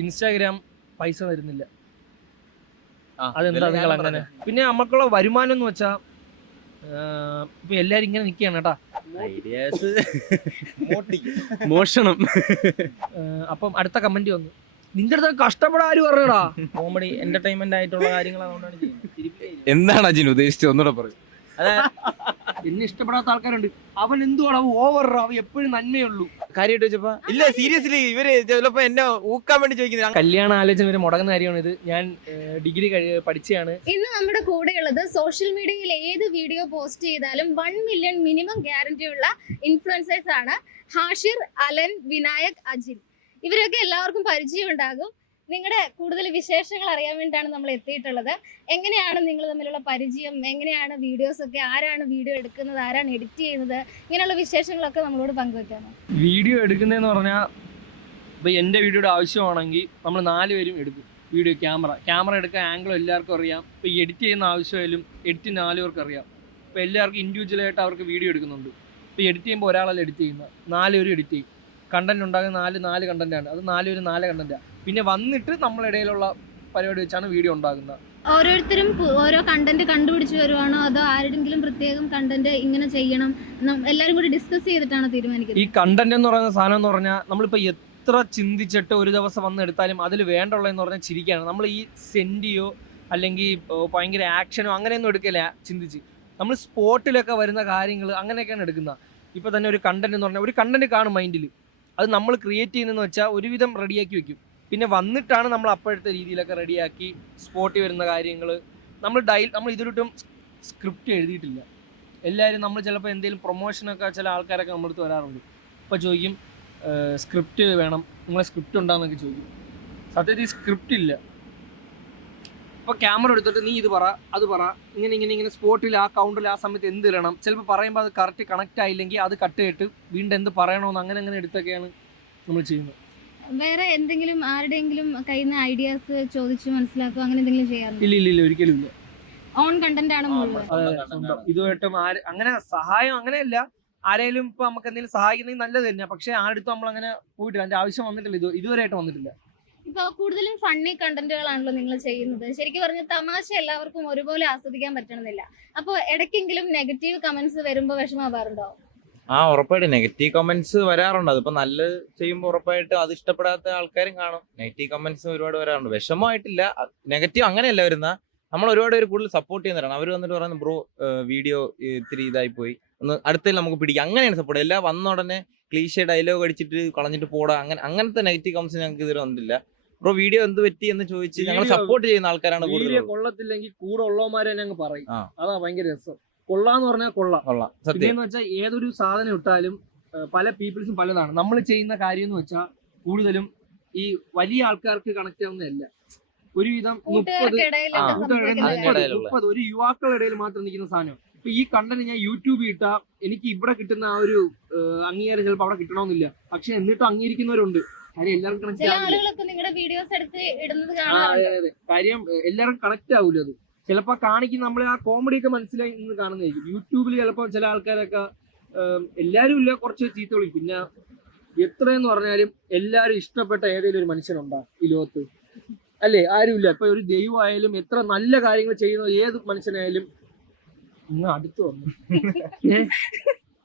Instagram പൈസ തരുന്നില്ല. അതെന്താ നിങ്ങൾ അങ്ങനെ? പിന്നെ നമുക്കുള്ള വരുമാനം എന്ന് വെച്ചാൽ ഇപ്പൊ എല്ലാരും ഇങ്ങനെ നിൽക്കുകയാണ് കേട്ടാ, മോഷണം. അപ്പം അടുത്ത കമന്റ് വന്നു, നിന്റെ അടുത്ത് കഷ്ടപ്പെടാൻ ആര് പറഞ്ഞടാ? കോമഡി എന്റർടൈൻമെന്റ് ആയിട്ടുള്ള കാര്യങ്ങൾ അതുകൊണ്ടാണ് ചെയ്യുന്നത്. എന്താണ് അജിൻ ഉദ്ദേശിച്ചത് ഒന്നുകൂടെ പറയും? എന്നെ ഇഷ്ടപ്പെടാത്ത ആൾക്കാരുണ്ട്. അവൻ എന്തുവാണ്, അവൻ ഓവർ, അവൻ എപ്പോഴും നന്മയുള്ളൂ. കാര്യമായിട്ട് വെച്ചപ്പോ ഇല്ല, സീരിയസ്ലി ഇവര് ചിലപ്പോ എന്നെ ഊക്കാൻ വേണ്ടി ചോദിക്കുന്നത്. കല്യാണ ആലോചന ഇവര് മുടങ്ങുന്ന കാര്യമാണ് ഇത്. ഞാൻ ഡിഗ്രി പഠിച്ചാണ്. ഇന്ന് നമ്മുടെ കൂടെയുള്ളത് സോഷ്യൽ മീഡിയയിൽ ഏത് വീഡിയോ പോസ്റ്റ് ചെയ്താലും 1 മില്യൺ മിനിമം ഗ്യാരണ്ടി ഉള്ള ഇൻഫ്ലുവൻസേഴ്സ് ആണ് ഹാഷിർ, അലൻ, വിനായക്, അജിൻ. ഇവരൊക്കെ എല്ലാവർക്കും പരിചയം ഉണ്ടാകും. നിങ്ങളുടെ കൂടുതൽ വിശേഷങ്ങൾ അറിയാൻ വേണ്ടിയിട്ടാണ് നമ്മൾ എത്തിയിട്ടുള്ളത്. എങ്ങനെയാണ് നിങ്ങൾ തമ്മിലുള്ള പരിചയം, എങ്ങനെയാണ് വീഡിയോസ് ഒക്കെ, ആരാണ് വീഡിയോ എടുക്കുന്നത്, ആരാണ് എഡിറ്റ് ചെയ്യുന്നത്, ഇങ്ങനെയുള്ള വിശേഷങ്ങളൊക്കെ നമ്മളോട് പങ്കുവെക്കാമോ? വീഡിയോ എടുക്കുന്നതെന്ന് പറഞ്ഞാൽ ഇപ്പോൾ എൻ്റെ വീഡിയോയുടെ ആവശ്യമാണെങ്കിൽ നമ്മൾ 4 പേരും എടുക്കും. വീഡിയോ ക്യാമറ എടുക്കാൻ ആംഗിൾ എല്ലാവർക്കും അറിയാം. ഇപ്പോൾ എഡിറ്റ് ചെയ്യുന്ന ആവശ്യമായാലും എഡിറ്റ് 4 പേർക്ക് അറിയാം. ഇപ്പോൾ എല്ലാവർക്കും ഇൻഡിവിജ്വലായിട്ട് അവർക്ക് വീഡിയോ എടുക്കുന്നുണ്ട്. ഇപ്പോൾ എഡിറ്റ് ചെയ്യുമ്പോൾ ഒരാളല്ല എഡിറ്റ് ചെയ്യുന്നത്, 4 പേരും എഡിറ്റ് ചെയ്യും. കണ്ടന്റ് ഉണ്ടാകുന്ന 4 കണ്ടന്റാണ്. അത് 4 പേരും 4 കണ്ടന്റാണ്. പിന്നെ വന്നിട്ട് നമ്മളിടയിലുള്ള പരിപാടി വെച്ചാണ് വീഡിയോ ഉണ്ടാകുന്നത്. ഓരോരുത്തരും ഓരോ കണ്ടന്റ് കണ്ടുപിടിച്ച് വരുവാണോ, അതോ ആരെങ്കിലും പ്രത്യേകം കണ്ടന്റ് ഇങ്ങനെ ചെയ്യണം എല്ലാവരും കൂടി ഡിസ്കസ് ചെയ്തിട്ടാണ് തീരുമാനിക്കുന്നത്? ഈ കണ്ടന്റ് എന്ന് പറയുന്ന സാധനം എന്ന് പറഞ്ഞാൽ നമ്മളിപ്പോൾ എത്ര ചിന്തിച്ചിട്ട് ഒരു ദിവസം വന്ന് എടുത്താലും അതിൽ വേണ്ടുള്ളതെന്ന് പറഞ്ഞാൽ ചിരിക്കുകയാണ്. നമ്മൾ ഈ സെൻഡിയോ അല്ലെങ്കിൽ ഭയങ്കര ആക്ഷനോ അങ്ങനെയൊന്നും എടുക്കില്ല ചിന്തിച്ച്. നമ്മൾ സ്പോട്ടിലൊക്കെ വരുന്ന കാര്യങ്ങൾ അങ്ങനെയൊക്കെയാണ് എടുക്കുന്നത്. ഇപ്പോൾ തന്നെ ഒരു കണ്ടന്റ് എന്ന് പറഞ്ഞാൽ ഒരു കണ്ടന്റ് കാണും മൈൻഡിൽ, അത് നമ്മൾ ക്രിയേറ്റ് ചെയ്യുന്നതെന്ന് വെച്ചാൽ ഒരുവിധം റെഡിയാക്കി വെക്കും. പിന്നെ വന്നിട്ടാണ് നമ്മൾ അപ്പോഴത്തെ രീതിയിലൊക്കെ റെഡിയാക്കി സ്പോട്ടിൽ വരുന്ന കാര്യങ്ങൾ നമ്മൾ ഇതൊരിട്ടും സ്ക്രിപ്റ്റ് എഴുതിയിട്ടില്ല. എല്ലാവരും നമ്മൾ ചിലപ്പോൾ എന്തെങ്കിലും പ്രൊമോഷനൊക്കെ ചില ആൾക്കാരൊക്കെ നമ്മളടുത്ത് വരാറുണ്ട്. ഇപ്പോൾ ചോദിക്കും സ്ക്രിപ്റ്റ് വേണം, നിങ്ങളെ സ്ക്രിപ്റ്റ് ഉണ്ടാകുന്നൊക്കെ ചോദിക്കും. സത്യത്തിൽ സ്ക്രിപ്റ്റ് ഇല്ല. ഇപ്പോൾ ക്യാമറ എടുത്തിട്ട് നീ ഇത് പറ, അത് പറ, ഇങ്ങനെ സ്പോട്ടിൽ ആ കൗണ്ടറിൽ ആ സമയത്ത് എന്ത് ഇടണം, ചിലപ്പോൾ പറയുമ്പോൾ അത് കറക്റ്റ് കണക്റ്റ് ആയില്ലെങ്കിൽ അത് കട്ട് ചെയ്തിട്ട് വീണ്ടും എന്ത് പറയണമെന്ന് അങ്ങനെ എടുത്തൊക്കെയാണ് നമ്മൾ ചെയ്യുന്നത്. വേറെ എന്തെങ്കിലും ആരുടെയെങ്കിലും കയ്യിൽ നിന്ന് ഐഡിയാസ് ചോദിച്ച് മനസ്സിലാക്കുക അങ്ങനെ എന്തെങ്കിലും ചെയ്യാറുണ്ടോ? ഇല്ല, ഒരിക്കലും ഇല്ല. ഓൺ കണ്ടന്റ് ആണ് മുഴുവൻ. ഇതുമായിട്ടും അങ്ങനെ സഹായം അങ്ങനെയല്ല. ആരെങ്കിലും ഇപ്പൊ നമുക്ക് എന്തെങ്കിലും സഹായിക്കുന്നെങ്കിൽ നല്ലത് തന്നെ. പക്ഷെ ആരെടുത്തും നമ്മൾ അങ്ങനെ പോയിട്ടില്ല, അതിന്റെ ആവശ്യം വന്നിട്ടില്ല, ഇതുവരെയായിട്ട് വന്നിട്ടില്ല. ഇപ്പൊ കൂടുതലും ഫണ്ണി കണ്ടന്റുകളാണല്ലോ നിങ്ങൾ ചെയ്യുന്നത്. ശരിക്കും പറഞ്ഞ തമാശ എല്ലാവർക്കും ഒരുപോലെ ആസ്വദിക്കാൻ പറ്റണമെന്നില്ല. അപ്പോൾ ഇടയ്ക്കെങ്കിലും നെഗറ്റീവ് കമന്റ്സ് വരുമ്പോൾ വിഷമാവാറുണ്ടോ? ഉറപ്പായിട്ടും നെഗറ്റീവ് കമന്റ്സ് വരാറുണ്ട്. അതിപ്പോ നല്ലത് ചെയ്യുമ്പോൾ ഉറപ്പായിട്ട് അത് ഇഷ്ടപ്പെടാത്ത ആൾക്കാരും കാണും. നെഗറ്റീവ് കമന്റ്സ് ഒരുപാട് വരാറുണ്ട്. വിഷമമായിട്ടില്ല, നെഗറ്റീവ് അങ്ങനെയല്ല വരുന്ന. നമ്മൾ ഒരുപാട് പേര് കൂടുതൽ സപ്പോർട്ട് ചെയ്യുന്നവരാണ്. അവർ വന്നിട്ട് പറയുന്നത് ബ്രോ വീഡിയോ ഇത്തിരി ഇതായി പോയി, ഒന്ന് അടുത്തതിൽ നമുക്ക് പിടിക്കാം, അങ്ങനെയാണ് സപ്പോർട്ട്. എല്ലാം വന്ന ഉടനെ ക്ലീഷേ ഡയലോഗ് അടിച്ചിട്ട് കളഞ്ഞിട്ട് പോടാ, അങ്ങനത്തെ നെഗറ്റീവ് കമന്റ്സ് ഞങ്ങൾക്ക് ഇതുവരെ വന്നിട്ടില്ല. ബ്രോ വീഡിയോ എന്ത് പറ്റി എന്ന് ചോദിച്ച് ഞങ്ങൾ സപ്പോർട്ട് ചെയ്യുന്ന ആൾക്കാരാണ് കൂടുതൽ. കൊള്ളത്തില്ലെങ്കിൽ കൂടെ ഉള്ളവന്മാരെ ഞങ്ങൾ പറയും. അതാ ഭയങ്കര രസം. കൊള്ളാന്ന് പറഞ്ഞാൽ കൊള്ളാം. സത്യം എന്ന് വെച്ചാൽ ഏതൊരു സാധനം ഇട്ടാലും പല പീപ്പിൾസും പലതാണ്. നമ്മൾ ചെയ്യുന്ന കാര്യം എന്ന് വെച്ചാൽ കൂടുതലും ഈ വലിയ ആൾക്കാർക്ക് കണക്ട് ആവുന്നതല്ല. ഒരുവിധം 30 ഒരു യുവാക്കളുടെ ഇടയിൽ മാത്രം നിൽക്കുന്ന സാധനം. ഇപ്പൊ ഈ കണ്ടന്റ് ഞാൻ യൂട്യൂബിൽ ഇട്ടാ എനിക്ക് ഇവിടെ കിട്ടുന്ന ആ ഒരു അംഗീകാരം ചിലപ്പോൾ അവിടെ കിട്ടണമെന്നില്ല. പക്ഷെ എന്നിട്ടും അംഗീകരിക്കുന്നവരുണ്ട്. കാര്യം എല്ലാവർക്കും കണക്ട് കാര്യം എല്ലാവർക്കും കണക്ട് ആവൂല. അത് ചിലപ്പോൾ കാണിക്കുന്ന നമ്മളെ ആ കോമഡി ഒക്കെ മനസ്സിലായി നിന്ന് കാണുന്നതായിരിക്കും. യൂട്യൂബിൽ ചിലപ്പോൾ ചില ആൾക്കാരൊക്കെ എല്ലാവരും ഇല്ല, കുറച്ച് ചീത്ത വിളിക്കും. പിന്നെ എത്രയെന്ന് പറഞ്ഞാലും എല്ലാവരും ഇഷ്ടപ്പെട്ട ഏതെങ്കിലും ഒരു മനുഷ്യനുണ്ടാകും ഈ ലോകത്ത്, അല്ലേ? ആരുമില്ല. ഇപ്പൊ ഒരു ദൈവമായാലും എത്ര നല്ല കാര്യങ്ങൾ ചെയ്യുന്ന ഏത് മനുഷ്യനായാലും ഇന്ന് അടുത്ത് വന്നു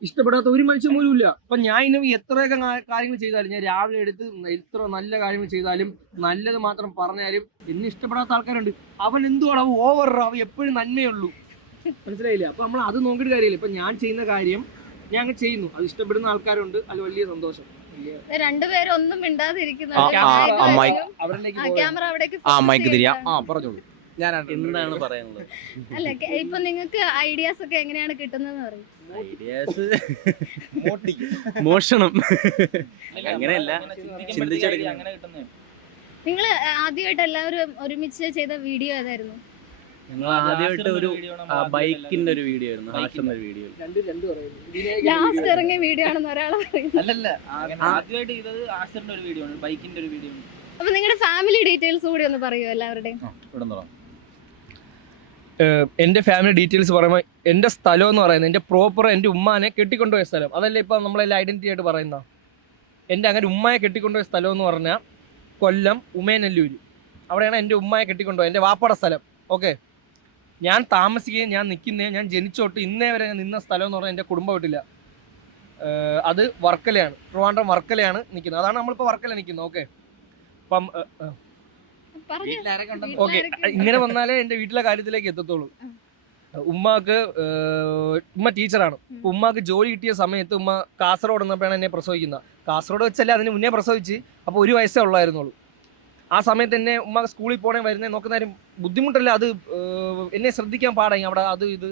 ഇഷ്ടപ്പെടാത്ത ഒരു മനുഷ്യൻ പോലും ഇല്ല. അപ്പൊ ഞാൻ ഇന്നും എത്രയൊക്കെ കാര്യങ്ങൾ ചെയ്താലും, ഞാൻ രാവിലെ എടുത്ത് എത്ര നല്ല കാര്യങ്ങൾ ചെയ്താലും നല്ലത് മാത്രം പറഞ്ഞാലും എന്നെ ഇഷ്ടപ്പെടാത്ത ആൾക്കാരുണ്ട്. അവൻ എന്തുവാണ്, അവൻ ഓവർ, അവൻ എപ്പോഴും നന്മയുള്ളൂ. മനസ്സിലായില്ല? അപ്പൊ നമ്മൾ അത് നോക്കിയിട്ട് കാര്യമില്ല. ഇപ്പൊ ഞാൻ ചെയ്യുന്ന കാര്യം ഞാൻ അങ്ങ് ചെയ്യുന്നു, അത് ഇഷ്ടപ്പെടുന്ന ആൾക്കാരുണ്ട്, അത് വലിയ സന്തോഷം. രണ്ടുപേരും ഒന്നും മിണ്ടാതിരിക്കുന്നു. ഞാൻ എന്താണ് പറയാനുള്ളത്? അല്ല, ഇപ്പൊ നിങ്ങൾക്ക് ഐഡിയാസ് ഒക്കെ എങ്ങനെയാണ് കിട്ടുന്നത് പറയും? മോഷണം അങ്ങനെയല്ല, നിങ്ങൾ ആദ്യമായിട്ട് എല്ലാവരും ഒരുമിച്ച് ചെയ്ത വീഡിയോ ഏതായിരുന്നു? ഞങ്ങൾ ആദ്യമായിട്ട് ഒരു ബൈക്കിന്റെ ഒരു വീഡിയോ ആയിരുന്നു, ഹാഷിന്റെ ഒരു വീഡിയോ. ലാസ്റ്റ് ഇറങ്ങിയ വീഡിയോ ആണെന്ന് ഒരാളെ പറയുന്നത്. അല്ലല്ല, ആദ്യമായിട്ട് ചെയ്തത് ഹാഷിന്റെ ഒരു വീഡിയോ ആണ്, ബൈക്കിന്റെ ഒരു വീഡിയോ. അപ്പൊ നിങ്ങളുടെ ഫാമിലി ഡീറ്റെയിൽസ് കൂടി ഒന്ന് പറയൂ എല്ലാവരുടെയും. എൻ്റെ ഫാമിലി ഡീറ്റെയിൽസ് പറയുമ്പോൾ എൻ്റെ സ്ഥലം എന്ന് പറയുന്നത് എൻ്റെ പ്രോപ്പർ എൻ്റെ ഉമ്മാനെ കെട്ടിക്കൊണ്ടുപോയ സ്ഥലം. അതല്ലേ ഇപ്പം നമ്മളെല്ലാം ഐഡൻറ്റിറ്റി ആയിട്ട് പറയുന്ന. എൻ്റെ അങ്ങനെ ഉമ്മയെ കെട്ടിക്കൊണ്ടുപോയ സ്ഥലം എന്ന് പറഞ്ഞാൽ കൊല്ലം ഉമേനല്ലൂര്. അവിടെയാണ് എൻ്റെ ഉമ്മയെ കെട്ടിക്കൊണ്ടുപോയത്, എൻ്റെ വാപ്പയുടെ സ്ഥലം. ഓക്കെ, ഞാൻ താമസിക്കുകയും ഞാൻ നിൽക്കുന്നേ, ഞാൻ ജനിച്ചോട്ട് ഇന്നേ വരെ ഞാൻ നിന്ന സ്ഥലം എന്ന് പറഞ്ഞാൽ എൻ്റെ കുടുംബ വീട്ടില്ല. അത് വർക്കലയാണ്, ട്രിവാൻഡ്രം വർക്കലയാണ് നിൽക്കുന്നത്. അതാണ് നമ്മളിപ്പോൾ വർക്കല നിൽക്കുന്നത്. ഓക്കെ, അപ്പം ഓക്കെ, ഇങ്ങനെ വന്നാലേ എൻ്റെ വീട്ടിലെ കാര്യത്തിലേക്ക് എത്തത്തുള്ളൂ. ഉമ്മ ടീച്ചറാണ്. ഉമ്മക്ക് ജോലി കിട്ടിയ സമയത്ത് ഉമ്മ കാസർഗോഡ് വന്നപ്പോഴാണ് എന്നെ പ്രസവിക്കുന്നത്. കാസർഗോഡ് വെച്ചല്ലേ, അതിന് മുന്നേ പ്രസവിച്ച്. അപ്പോൾ 1 വയസ്സേ ഉള്ളായിരുന്നുള്ളൂ. ആ സമയത്ത് എന്നെ ഉമ്മ സ്കൂളിൽ പോകണേ വരുന്നേ നോക്കുന്നതിനും ബുദ്ധിമുട്ടല്ല. അത് എന്നെ ശ്രദ്ധിക്കാൻ പാടായി അവിടെ അത് ഇത്.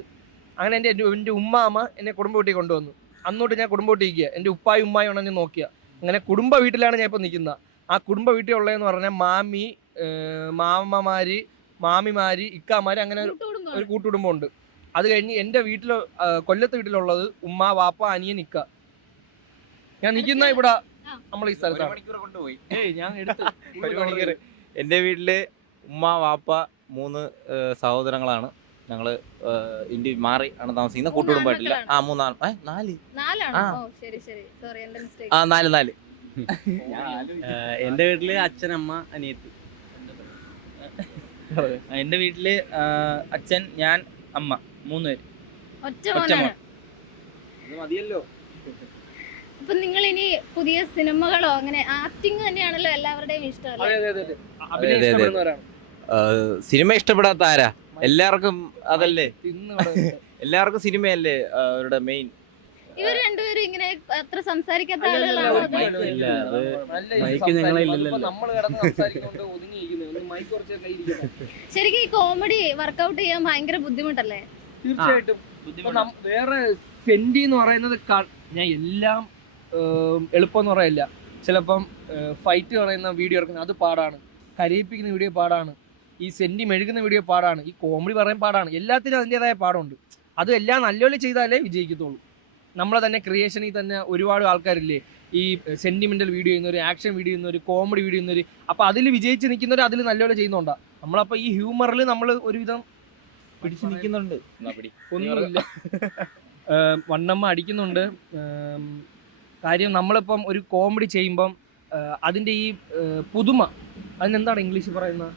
അങ്ങനെ എൻ്റെ ഉമ്മാമ്മ എന്നെ കുടുംബ വീട്ടിൽ കൊണ്ടുവന്നു. അന്നോട്ട് ഞാൻ കുടുംബ വീട്ടിൽ ഇരിക്കുക. എൻ്റെ ഉപ്പായും ഉമ്മായും ആണ് ഞാൻ നോക്കിയ. അങ്ങനെ കുടുംബ വീട്ടിലാണ് ഞാൻ ഇപ്പോൾ നിൽക്കുന്നത്. ആ കുടുംബ വീട്ടിൽ ഉള്ളതെന്ന് പറഞ്ഞാൽ മാമി, മാമമാര്, മാമിമാര്, ഇക്കാമാര്, അങ്ങനെ ഒരു കൂട്ടുകുടുംബമുണ്ട്. അത് കഴിഞ്ഞ് എൻ്റെ വീട്ടിൽ, കൊല്ലത്തെ വീട്ടിലുള്ളത് ഉമ്മ, വാപ്പ, അനിയൻ, ഇക്ക. ഞാൻ നിൽക്കുന്ന ഇവിടെ നമ്മൾ ഈ സ്ഥലത്താണ്. ഞാൻ എടുത്ത് എൻ്റെ വീട്ടില് ഉമ്മ, വാപ്പ, 3 സഹോദരങ്ങളാണ്. ഞങ്ങള് ഇന്ത്യ മാറി ആണ് താമസിക്കുന്നത്, കൂട്ടുകുടുംബമായിട്ടില്ല. 4 4 എന്റെ വീട്ടില് അച്ഛൻ, അമ്മ, അനിയത്തി. എന്റെ വീട്ടില് അച്ഛൻ, ഞാൻ, അമ്മ, 3 പേര്. ഒറ്റ മതിയല്ലോ. അപ്പൊ നിങ്ങൾ ഇനി പുതിയ സിനിമകളോ അങ്ങനെ ആക്ടിങ് തന്നെയാണല്ലോ എല്ലാവരുടെയും ഇഷ്ടം? സിനിമ ഇഷ്ടപ്പെടാത്ത ആരാ? എല്ലാവർക്കും അതല്ലേ, എല്ലാവർക്കും സിനിമയല്ലേ അവരുടെ മെയിൻ. ഇവർ രണ്ടുപേരും ഇങ്ങനെ അത്ര സംസാരിക്കാത്ത ആളുകളാണോ? ശരിക്കും ഈ കോമഡി വർക്കൗട്ട് ചെയ്യാൻ ഭയങ്കര ബുദ്ധിമുട്ടല്ലേ? തീർച്ചയായിട്ടും. വേറെ സെന്റി എന്ന് പറയുന്നത് ഞാൻ എല്ലാം എളുപ്പം എന്ന് പറയില്ല. ചിലപ്പം ഫൈറ്റ് പറയുന്ന വീഡിയോ ഇറക്കുന്നത് അത് പാടാണ്, കരയിപ്പിക്കുന്ന വീഡിയോ പാടാണ്, ഈ സെന്റി മെഴുകുന്ന വീഡിയോ പാടാണ്, ഈ കോമഡി പറയാൻ പാടാണ്. എല്ലാത്തിനും അതിൻ്റെതായ പാടുണ്ട്. അത് എല്ലാം നല്ലപോലെ ചെയ്താലേ വിജയിക്കത്തുള്ളൂ. നമ്മളെ തന്നെ ക്രിയേഷനിൽ തന്നെ ഒരുപാട് ആൾക്കാരില്ലേ, ഈ സെന്റിമെന്റൽ വീഡിയോ ചെയ്യുന്നവർ, ആക്ഷൻ വീഡിയോ ചെയ്യുന്നവർ, കോമഡി വീഡിയോ ചെയ്യുന്നവർ. അപ്പോൾ അതിൽ വിജയിച്ച് നിൽക്കുന്നവർ അതിൽ നല്ലപോലെ ചെയ്യുന്നുണ്ടാ. നമ്മളപ്പോൾ ഈ ഹ്യൂമറിൽ നമ്മൾ ഒരുവിധം പിടിച്ചു നിൽക്കുന്നുണ്ട്. ഒന്നുമില്ല, വണ്ണമ്മ അടിക്കുന്നുണ്ട്. കാര്യം നമ്മളിപ്പം ഒരു കോമഡി ചെയ്യുമ്പം അതിൻ്റെ ഈ പുതുമ, അതിനെന്താണ് ഇംഗ്ലീഷിൽ പറയുന്നത്,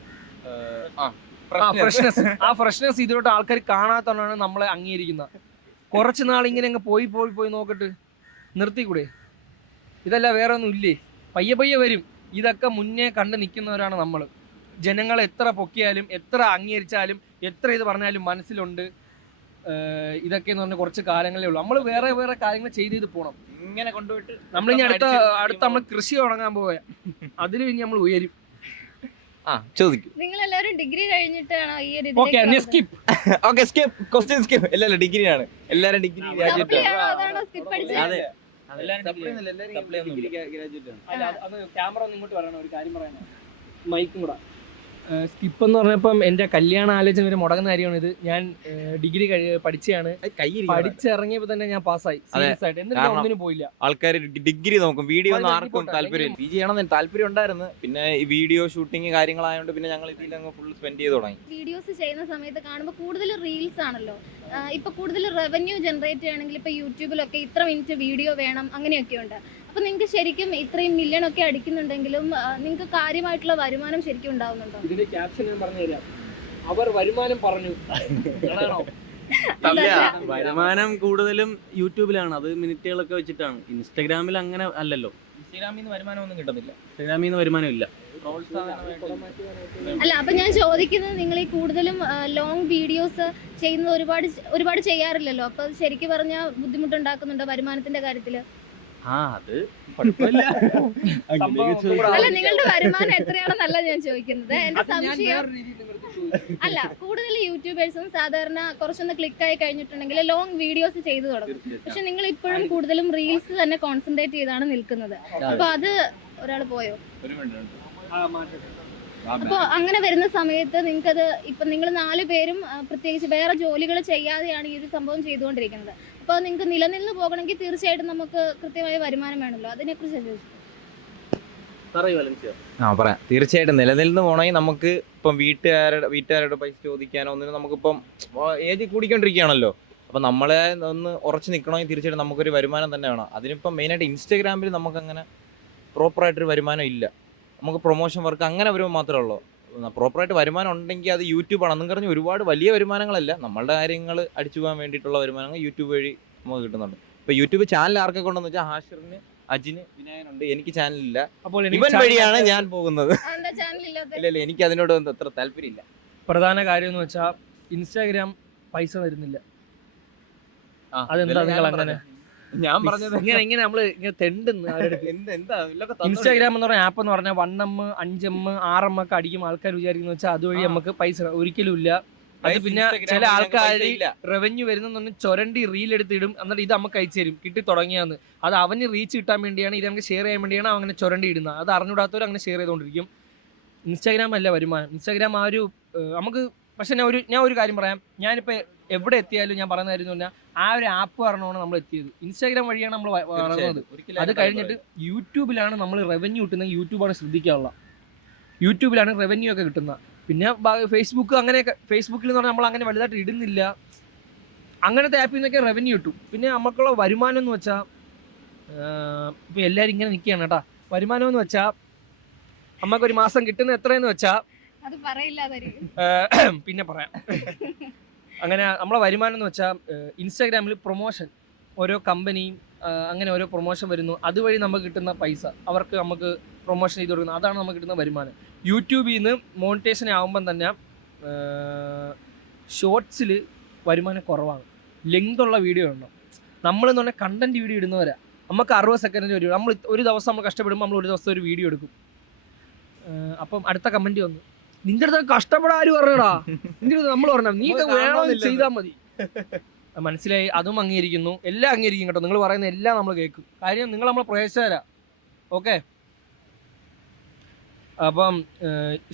ഫ്രഷ്നെസ്. ആ ഫ്രഷ്നെസ് ഇതിലോട്ട് ആൾക്കാർ കാണാത്തതാണ് നമ്മളെ അംഗീകരിക്കുന്നത്. കുറച്ച് നാൾ ഇങ്ങനെ അങ്ങ് പോയി നോക്കട്ട്, നിർത്തിക്കൂടെ? ഇതല്ല വേറെ ഒന്നും ഇല്ലേ? പയ്യെ വരും. ഇതൊക്കെ മുന്നേ കണ്ട് നിൽക്കുന്നവരാണ് നമ്മൾ. ജനങ്ങൾ എത്ര പൊക്കിയാലും, എത്ര അംഗീകരിച്ചാലും, എത്ര ഇത് പറഞ്ഞാലും മനസ്സിലുണ്ട്. ഇതൊക്കെ എന്ന് പറഞ്ഞാൽ കുറച്ച് കാലങ്ങളേ ഉള്ളൂ. നമ്മൾ വേറെ കാര്യങ്ങൾ ചെയ്ത് പോകണം. ഇങ്ങനെ കൊണ്ടുപോയിട്ട് നമ്മളിനി അടുത്ത നമ്മൾ കൃഷി തുടങ്ങാൻ പോയാ അതിൽ ഇനി നമ്മൾ ഉയരും. ചോദിക്കും. നിങ്ങൾ എല്ലാവരും ഡിഗ്രി കഴിഞ്ഞിട്ടാണോ ഈ ഒരു ഡിഗ്രിയാണ് എല്ലാരും ഡിഗ്രി ഗ്രാജുവേറ്റ്. ക്യാമറ ഒന്ന് ഇങ്ങോട്ട് പറയണം, ഒരു കാര്യം പറയാനാ, മൈക്കും കൂടെ. സ്കിപ്പ് എന്ന് പറഞ്ഞപ്പം എൻ്റെ കല്യാണ ആലോചന വരെ മുടങ്ങുന്ന കാര്യമാണ് ഇത്. ഞാൻ ഡിഗ്രി പഠിച്ചാണ്, പഠിച്ചിറങ്ങിയപ്പോ തന്നെ ഞാൻ പാസ്സായി സീരിയസ് ആയിട്ട്. എന്നിട്ട് ഒന്നിനും പോയില്ല. ആൾക്കാർ ഡിഗ്രി നോക്കും, വീഡിയോ ഒന്നും ആർക്കും താല്പര്യം. പി ജി ചെയ്യണമെന്ന് താല്പര്യം ഉണ്ടായിരുന്നു. പിന്നെ ഈ വീഡിയോ ഷൂട്ടിങ് കാര്യങ്ങളായതുകൊണ്ട് പിന്നെ ഞങ്ങൾ ഇതിലങ്ങ് ഫുൾ സ്പെൻഡ് ചെയ്ത് തുടങ്ങി. വീഡിയോസ് ചെയ്യുന്ന സമയത്ത് കാണുമ്പോൾ കൂടുതൽ റീൽസ് ആണല്ലോ. ഇപ്പൊ കൂടുതൽ റവന്യൂ ജനറേറ്റ് ചെയ്യണമെങ്കിൽ ഇപ്പൊ യൂട്യൂബിലൊക്കെ ഇത്ര മിനിറ്റ് വീഡിയോ വേണം, അങ്ങനെയൊക്കെ ഉണ്ട്. അപ്പൊ നിങ്ങൾക്ക് ശരിക്കും ഇത്രയും മില്യൺ ഒക്കെ അടിക്കുന്നുണ്ടെങ്കിലും നിങ്ങൾക്ക് കാര്യമായിട്ടുള്ള വരുമാനം ശരിക്കും ഉണ്ടാവുന്നുണ്ടോ? ഇതിന്റെ ക്യാപ്ഷൻ ഞാൻ പറഞ്ഞുതരാം. അവർ വരുമാനം പറഞ്ഞു. വരുമാനം കൂടുതലും യൂട്യൂബിലാണ്, അത് മിനിറ്റുകളൊക്കെ വെച്ചിട്ടാണ്. ഇൻസ്റ്റാഗ്രാമിൽ അങ്ങനെ അല്ലല്ലോ. ഇൻസ്റ്റാഗ്രാമിൽ നിന്ന് വരുമാനം ഒന്നും കിട്ടുന്നില്ല. ഇൻസ്റ്റാഗ്രാമിൽ നിന്ന് വരുമാനം ഇല്ല. അല്ല, അപ്പൊ ഞാൻ ചോദിക്കുന്നത്, നിങ്ങൾ ഈ കൂടുതലും ലോങ് വീഡിയോസ് ചെയ്യുന്നത് ഒരുപാട് ചെയ്യാറില്ലല്ലോ. അപ്പൊ ശരിക്കും പറഞ്ഞാൽ ബുദ്ധിമുട്ടുണ്ടാക്കുന്നുണ്ടോ വരുമാനത്തിന്റെ കാര്യത്തില്? അത് കുഴപ്പമില്ല. അല്ല, നിങ്ങളുടെ വരുമാനം എത്രയാണെന്നല്ല ഞാൻ ചോദിക്കുന്നത്. എന്റെ സംശയം അല്ല, കൂടുതൽ യൂട്യൂബേഴ്സും സാധാരണ കുറച്ചൊന്ന് ക്ലിക്ക് ആയി കഴിഞ്ഞിട്ടുണ്ടെങ്കിൽ ലോങ് വീഡിയോസ് ചെയ്തു തുടങ്ങും. പക്ഷെ നിങ്ങൾ ഇപ്പോഴും കൂടുതലും റീൽസ് തന്നെ കോൺസെൻട്രേറ്റ് ചെയ്താണ് നിൽക്കുന്നത്. അപ്പൊ അത് ഒരാൾ പോയോ? അപ്പോൾ അങ്ങനെ വരുന്ന സമയത്ത് നിങ്ങൾക്കത് ഇപ്പം നിങ്ങൾ 4 പേരും പ്രത്യേകിച്ച് വേറെ ജോലികൾ ചെയ്യാതെയാണ് ഈ ഒരു സംഭവം ചെയ്തുകൊണ്ടിരിക്കുന്നത്. അപ്പോൾ നിങ്ങൾക്ക് നിലനിന്ന് പോകണമെങ്കിൽ തീർച്ചയായിട്ടും നമുക്ക് കൃത്യമായ വരുമാനം വേണമല്ലോ. അതിനെക്കുറിച്ച് പറയാം. തീർച്ചയായിട്ടും നിലനിന്ന് പോകണമെങ്കിൽ നമുക്ക് ഇപ്പം വീട്ടുകാരുടെ പൈസ ചോദിക്കാനോ ഒന്നിനും നമുക്കിപ്പം ഏജ് കൂടിക്കൊണ്ടിരിക്കുകയാണല്ലോ. അപ്പം നമ്മളെ ഒന്ന് ഉറച്ചു നിൽക്കണമെങ്കിൽ തീർച്ചയായിട്ടും നമുക്കൊരു വരുമാനം തന്നെ വേണം. അതിനിപ്പം മെയിനായിട്ട് ഇൻസ്റ്റാഗ്രാമിൽ നമുക്കങ്ങനെ പ്രോപ്പറായിട്ടൊരു വരുമാനം ഇല്ല. നമുക്ക് പ്രൊമോഷൻ വർക്ക് അങ്ങനെ വരുമ്പോൾ മാത്രമേ ഉള്ളൂ. പ്രോപ്പറായിട്ട് വരുമാനം ഉണ്ടെങ്കിൽ അത് യൂട്യൂബാണ്. അന്നും പറഞ്ഞ് ഒരുപാട് വലിയ വരുമാനങ്ങളല്ല, നമ്മളുടെ കാര്യങ്ങൾ അടിച്ചു പോകാൻ വേണ്ടിയിട്ടുള്ള വരുമാനങ്ങൾ യൂട്യൂബ് വഴി നമുക്ക് കിട്ടുന്നുണ്ട്. ഇപ്പോൾ യൂട്യൂബ് ചാനൽ ആർക്കൊക്കെ ഉണ്ടെന്ന് വെച്ചാൽ ഹാഷിറിന്, അജിന്, വിനായനുണ്ട്. എനിക്ക് ചാനലില്ല. അപ്പോൾ ഇവൻ വഴിയാണ് ഞാൻ പോകുന്നത്. എന്താ ചാനൽ ഇല്ലാത്ത? ഇല്ല എനിക്ക് അതിനോട് അത്ര താല്പര്യമില്ല. പ്രധാന കാര്യം എന്ന് വെച്ചാൽ ഇൻസ്റ്റാഗ്രാം പൈസ തരുന്നില്ല. അതെന്താ ഇതെല്ലാം നിങ്ങൾ ഞാൻ അങ്ങനെ ഞാൻ പറഞ്ഞത് ഇങ്ങനെ നമ്മള് ഇങ്ങനെ തെണ്ടുന്നു അവരുടെ എന്താ ഇൻസ്റ്റാഗ്രാം എന്ന് പറഞ്ഞ ആപ്പ് എന്ന് പറഞ്ഞാൽ 1M 5M 6M ഒക്കെ അടിക്കും ആൾക്കാർ വിചാരിക്കുന്ന വെച്ചാൽ അതുവഴി നമുക്ക് പൈസ ഒരിക്കലും ഇല്ല. അത് പിന്നെ ചില ആൾക്കാർ റവന്യൂ വരുന്ന ചൊരണ്ടി റീൽ എടുത്തിടും, എന്നിട്ട് ഇത് നമുക്ക് അയച്ചു തരും കിട്ടി തുടങ്ങിയാന്ന്. അത് അവന് റീച്ച് കിട്ടാൻ വേണ്ടിയാണ്, ഇത് നമുക്ക് ഷെയർ ചെയ്യാൻ വേണ്ടിയാണ് അങ്ങനെ ചൊരണ്ടി ഇടുന്നത്. അത് അറിഞ്ഞൂടാത്തവർ അങ്ങനെ ഷെയർ ചെയ്തുകൊണ്ടിരിക്കും. ഇൻസ്റ്റാഗ്രാം അല്ല വരുമാനം. ഇൻസ്റ്റാഗ്രാം ആ ഒരു നമുക്ക്. പക്ഷെ ഞാൻ ഒരു കാര്യം പറയാം, ഞാനിപ്പോൾ എവിടെ എത്തിയാലും ഞാൻ പറയുന്ന കാര്യം എന്ന് പറഞ്ഞാൽ ആ ഒരു ആപ്പ് കാരണമാണ് നമ്മൾ എത്തിയത്. ഇൻസ്റ്റാഗ്രാം വഴിയാണ് നമ്മൾ വളർന്നത്. അത് കഴിഞ്ഞിട്ട് യൂട്യൂബിലാണ് നമ്മൾ റവന്യൂ കിട്ടുന്നത്. യൂട്യൂബാണ് ശ്രദ്ധിക്കാനുള്ള, യൂട്യൂബിലാണ് റവന്യൂ ഒക്കെ കിട്ടുന്നത്. പിന്നെ ഫേസ്ബുക്ക് അങ്ങനെയൊക്കെ, ഫേസ്ബുക്കിൽ എന്ന് പറഞ്ഞാൽ നമ്മൾ അങ്ങനെ വലുതായിട്ട് ഇടുന്നില്ല. അങ്ങനത്തെ ആപ്പിൽ നിന്നൊക്കെ റവന്യൂ കിട്ടും. പിന്നെ നമുക്കുള്ള വരുമാനം എന്ന് വെച്ചാൽ ഇപ്പം എല്ലാവരും ഇങ്ങനെ നിൽക്കുകയാണ് കേട്ടോ. വരുമാനം എന്ന് വെച്ചാൽ നമുക്കൊരു മാസം കിട്ടുന്ന എത്രയെന്ന് വെച്ചാൽ അത് പറയില്ലാതായിരിക്കും, പിന്നെ പറയാം. അങ്ങനെ നമ്മളെ വരുമാനം എന്ന് വെച്ചാൽ ഇൻസ്റ്റാഗ്രാമിൽ പ്രൊമോഷൻ, ഓരോ കമ്പനിയും അങ്ങനെ ഓരോ പ്രൊമോഷൻ വരുന്നു, അതുവഴി നമുക്ക് കിട്ടുന്ന പൈസ അവർക്ക് നമുക്ക് പ്രൊമോഷൻ ചെയ്ത് കൊടുക്കുന്നത്, അതാണ് നമുക്ക് കിട്ടുന്ന വരുമാനം. യൂട്യൂബിൽ നിന്ന് മോണിറ്റേഷൻ ആകുമ്പം തന്നെ ഷോർട്സിൽ വരുമാനം കുറവാണ്. ലെങ്ത് ഉള്ള വീഡിയോ ഉണ്ടോ, നമ്മളെന്ന് പറഞ്ഞാൽ കണ്ടന്റ് വീഡിയോ ഇടുന്നവരാ. നമുക്ക് 60 സെക്കൻഡിൻ്റെ വീഡിയോ, നമ്മൾ ഒരു ദിവസം നമ്മൾ കഷ്ടപ്പെടുമ്പോൾ നമ്മൾ ഒരു ദിവസം ഒരു വീഡിയോ എടുക്കും. അപ്പം അടുത്ത കമൻറ്റ് വന്നു, നിന്റെ അടുത്ത് കഷ്ടപ്പെടാൻ ആര് പറഞ്ഞടാ, നിന്റെ അടുത്ത് നമ്മൾ പറഞ്ഞ നീ വേണമെന്ന് ചെയ്താൽ മതി. മനസ്സിലായി, അതും അംഗീകരിക്കുന്നു, എല്ലാം അംഗീകരിക്കും കേട്ടോ. നിങ്ങൾ പറയുന്ന എല്ലാം നമ്മൾ കേൾക്കും. കാര്യം നിങ്ങൾ നമ്മളെ പ്രേക്ഷകരാ. ഓക്കെ, അപ്പം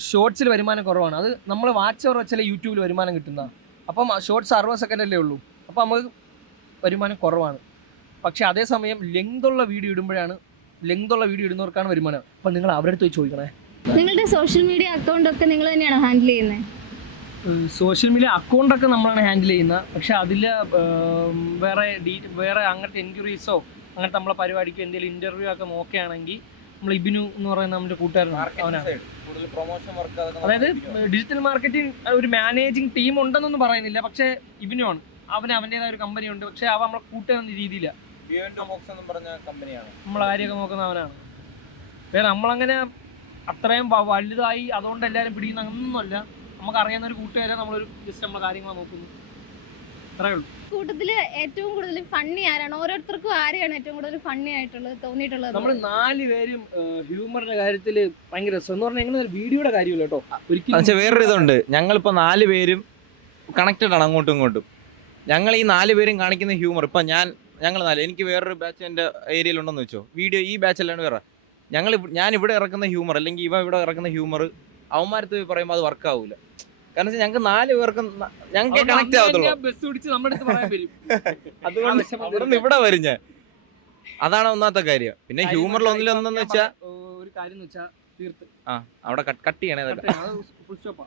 ഷോർട്സിൽ വരുമാനം കുറവാണ്. അത് നമ്മൾ വാച്ച് അവർ വെച്ചാൽ യൂട്യൂബിൽ വരുമാനം കിട്ടുന്ന. അപ്പം ഷോർട്സ് 60 സെക്കൻഡല്ലേ ഉള്ളൂ, അപ്പം നമുക്ക് വരുമാനം കുറവാണ്. പക്ഷേ അതേസമയം ലെങ്തുള്ള വീഡിയോ ഇടുമ്പോഴാണ്, ലെങ്തുള്ള വീഡിയോ ഇടുന്നവർക്കാണ് വരുമാനം. അപ്പം നിങ്ങൾ അവരുടെ അടുത്ത് പോയി ചോദിക്കണേ. നിങ്ങളുടെ സോഷ്യൽ മീഡിയ അക്കൗണ്ട് ഒക്കെ നിങ്ങൾ തന്നെയാണോ ഹാൻഡിൽ ചെയ്യുന്നത്? സോഷ്യൽ മീഡിയ അക്കൗണ്ടൊക്കെ നമ്മളാണ് ഹാൻഡിൽ ചെയ്യുന്നത്. പക്ഷെ അതിൽ വേറെ അങ്ങനത്തെ എൻക്വയറീസോ അങ്ങനത്തെ നമ്മളെ പരിപാടിക്ക് എന്തെങ്കിലും ഇൻ്റർവ്യൂ ഒക്കെ നോക്കുകയാണെങ്കിൽ നമ്മൾ ഇബിനു എന്ന് പറയുന്ന നമ്മുടെ കൂട്ടുകാരനാണ്, അവനാണ്. അതായത് ഡിജിറ്റൽ മാർക്കറ്റിംഗ് ഒരു മാനേജിങ് ടീം ഉണ്ടെന്നൊന്നും പറയുന്നില്ല, പക്ഷേ ഇബിനു ആണ്. അവൻ്റെതായ ഒരു കമ്പനി ഉണ്ട്, പക്ഷെ അവ നമ്മളെ കൂട്ടുകാരെന്ന രീതിയിലാണ്. നമ്മളെ കാര്യമൊക്കെ നോക്കുന്ന അവനാണ്. വേറെ നമ്മളങ്ങനെ അത്രയും വലുതായി അതുകൊണ്ട് എല്ലാവരും പിടിക്കുന്ന അങ്ങനൊന്നുമല്ല. നമുക്ക് അറിയാവുന്ന ഒരു കൂട്ടുകാരെ നമ്മളൊരു ജസ്റ്റ് നമ്മളെ കാര്യങ്ങൾ നോക്കുന്നു, അത്രേ ഉള്ളൂ. കൂട്ടത്തില് ഏറ്റവും കൂടുതൽ ഫണ്ണി ആരാണ്? ഓരോരുത്തർക്കും ആരെയാണ് ഏറ്റവും കൂടുതൽ ഫണ്ണി ആയിട്ടുള്ളത് തോന്നിയിട്ടുള്ളത്? നമ്മൾ 4 പേരും ഹ്യൂമറിന്റെ കാര്യത്തിൽ ഭയങ്കര രസം എന്ന് പറഞ്ഞാൽ എങ്ങനെ വീഡിയോയുടെ കാര്യമില്ല കേട്ടോ. ഒരിക്കലും വേറൊരു ഇതുണ്ട്, ഞങ്ങളിപ്പോൾ 4 പേരും കണക്റ്റഡ് ആണ് അങ്ങോട്ടും ഇങ്ങോട്ടും. ഞങ്ങൾ ഈ 4 പേരും കാണിക്കുന്ന ഹ്യൂമർ, ഇപ്പം ഞങ്ങൾ 4, എനിക്ക് വേറൊരു ബാച്ച് എൻ്റെ ഏരിയയിലുണ്ടെന്ന് വെച്ചോ, വീഡിയോ ഈ ബാച്ചല്ലാണ് വേറെ. ഞാൻ ഇവിടെ ഇറക്കുന്ന ഹ്യൂമർ അല്ലെങ്കിൽ ഇവ ഇവിടെ ഇറക്കുന്ന ഹ്യൂമർ അവന്മാരത്ത് പറയുമ്പോൾ അത് വർക്ക് ആവൂല. കാരണം വെച്ചാൽ ഞങ്ങൾക്ക് 4 പേർക്കും ഞങ്ങൾക്ക് കണക്ട് ആവത്തുള്ളൂ. ബസ് പിടിച്ച് നമ്മുടെ അടുത്ത് പറയാൻ വരും. അതുകൊണ്ട് അവിടെ നിന്ന് ഇവിടെ വരും ഞാൻ. അതാണ് ഒന്നാമത്തെ കാര്യം. പിന്നെ ഹ്യൂമറിൽ ഒന്നിലൊന്നെന്ന് വെച്ചാൽ ഒരു കാര്യം എന്ന് വെച്ചാൽ തീർത്ത് അവിടെ കട്ട് ചെയ്യണേ. ഫുൾ സ്റ്റോപ്പാ.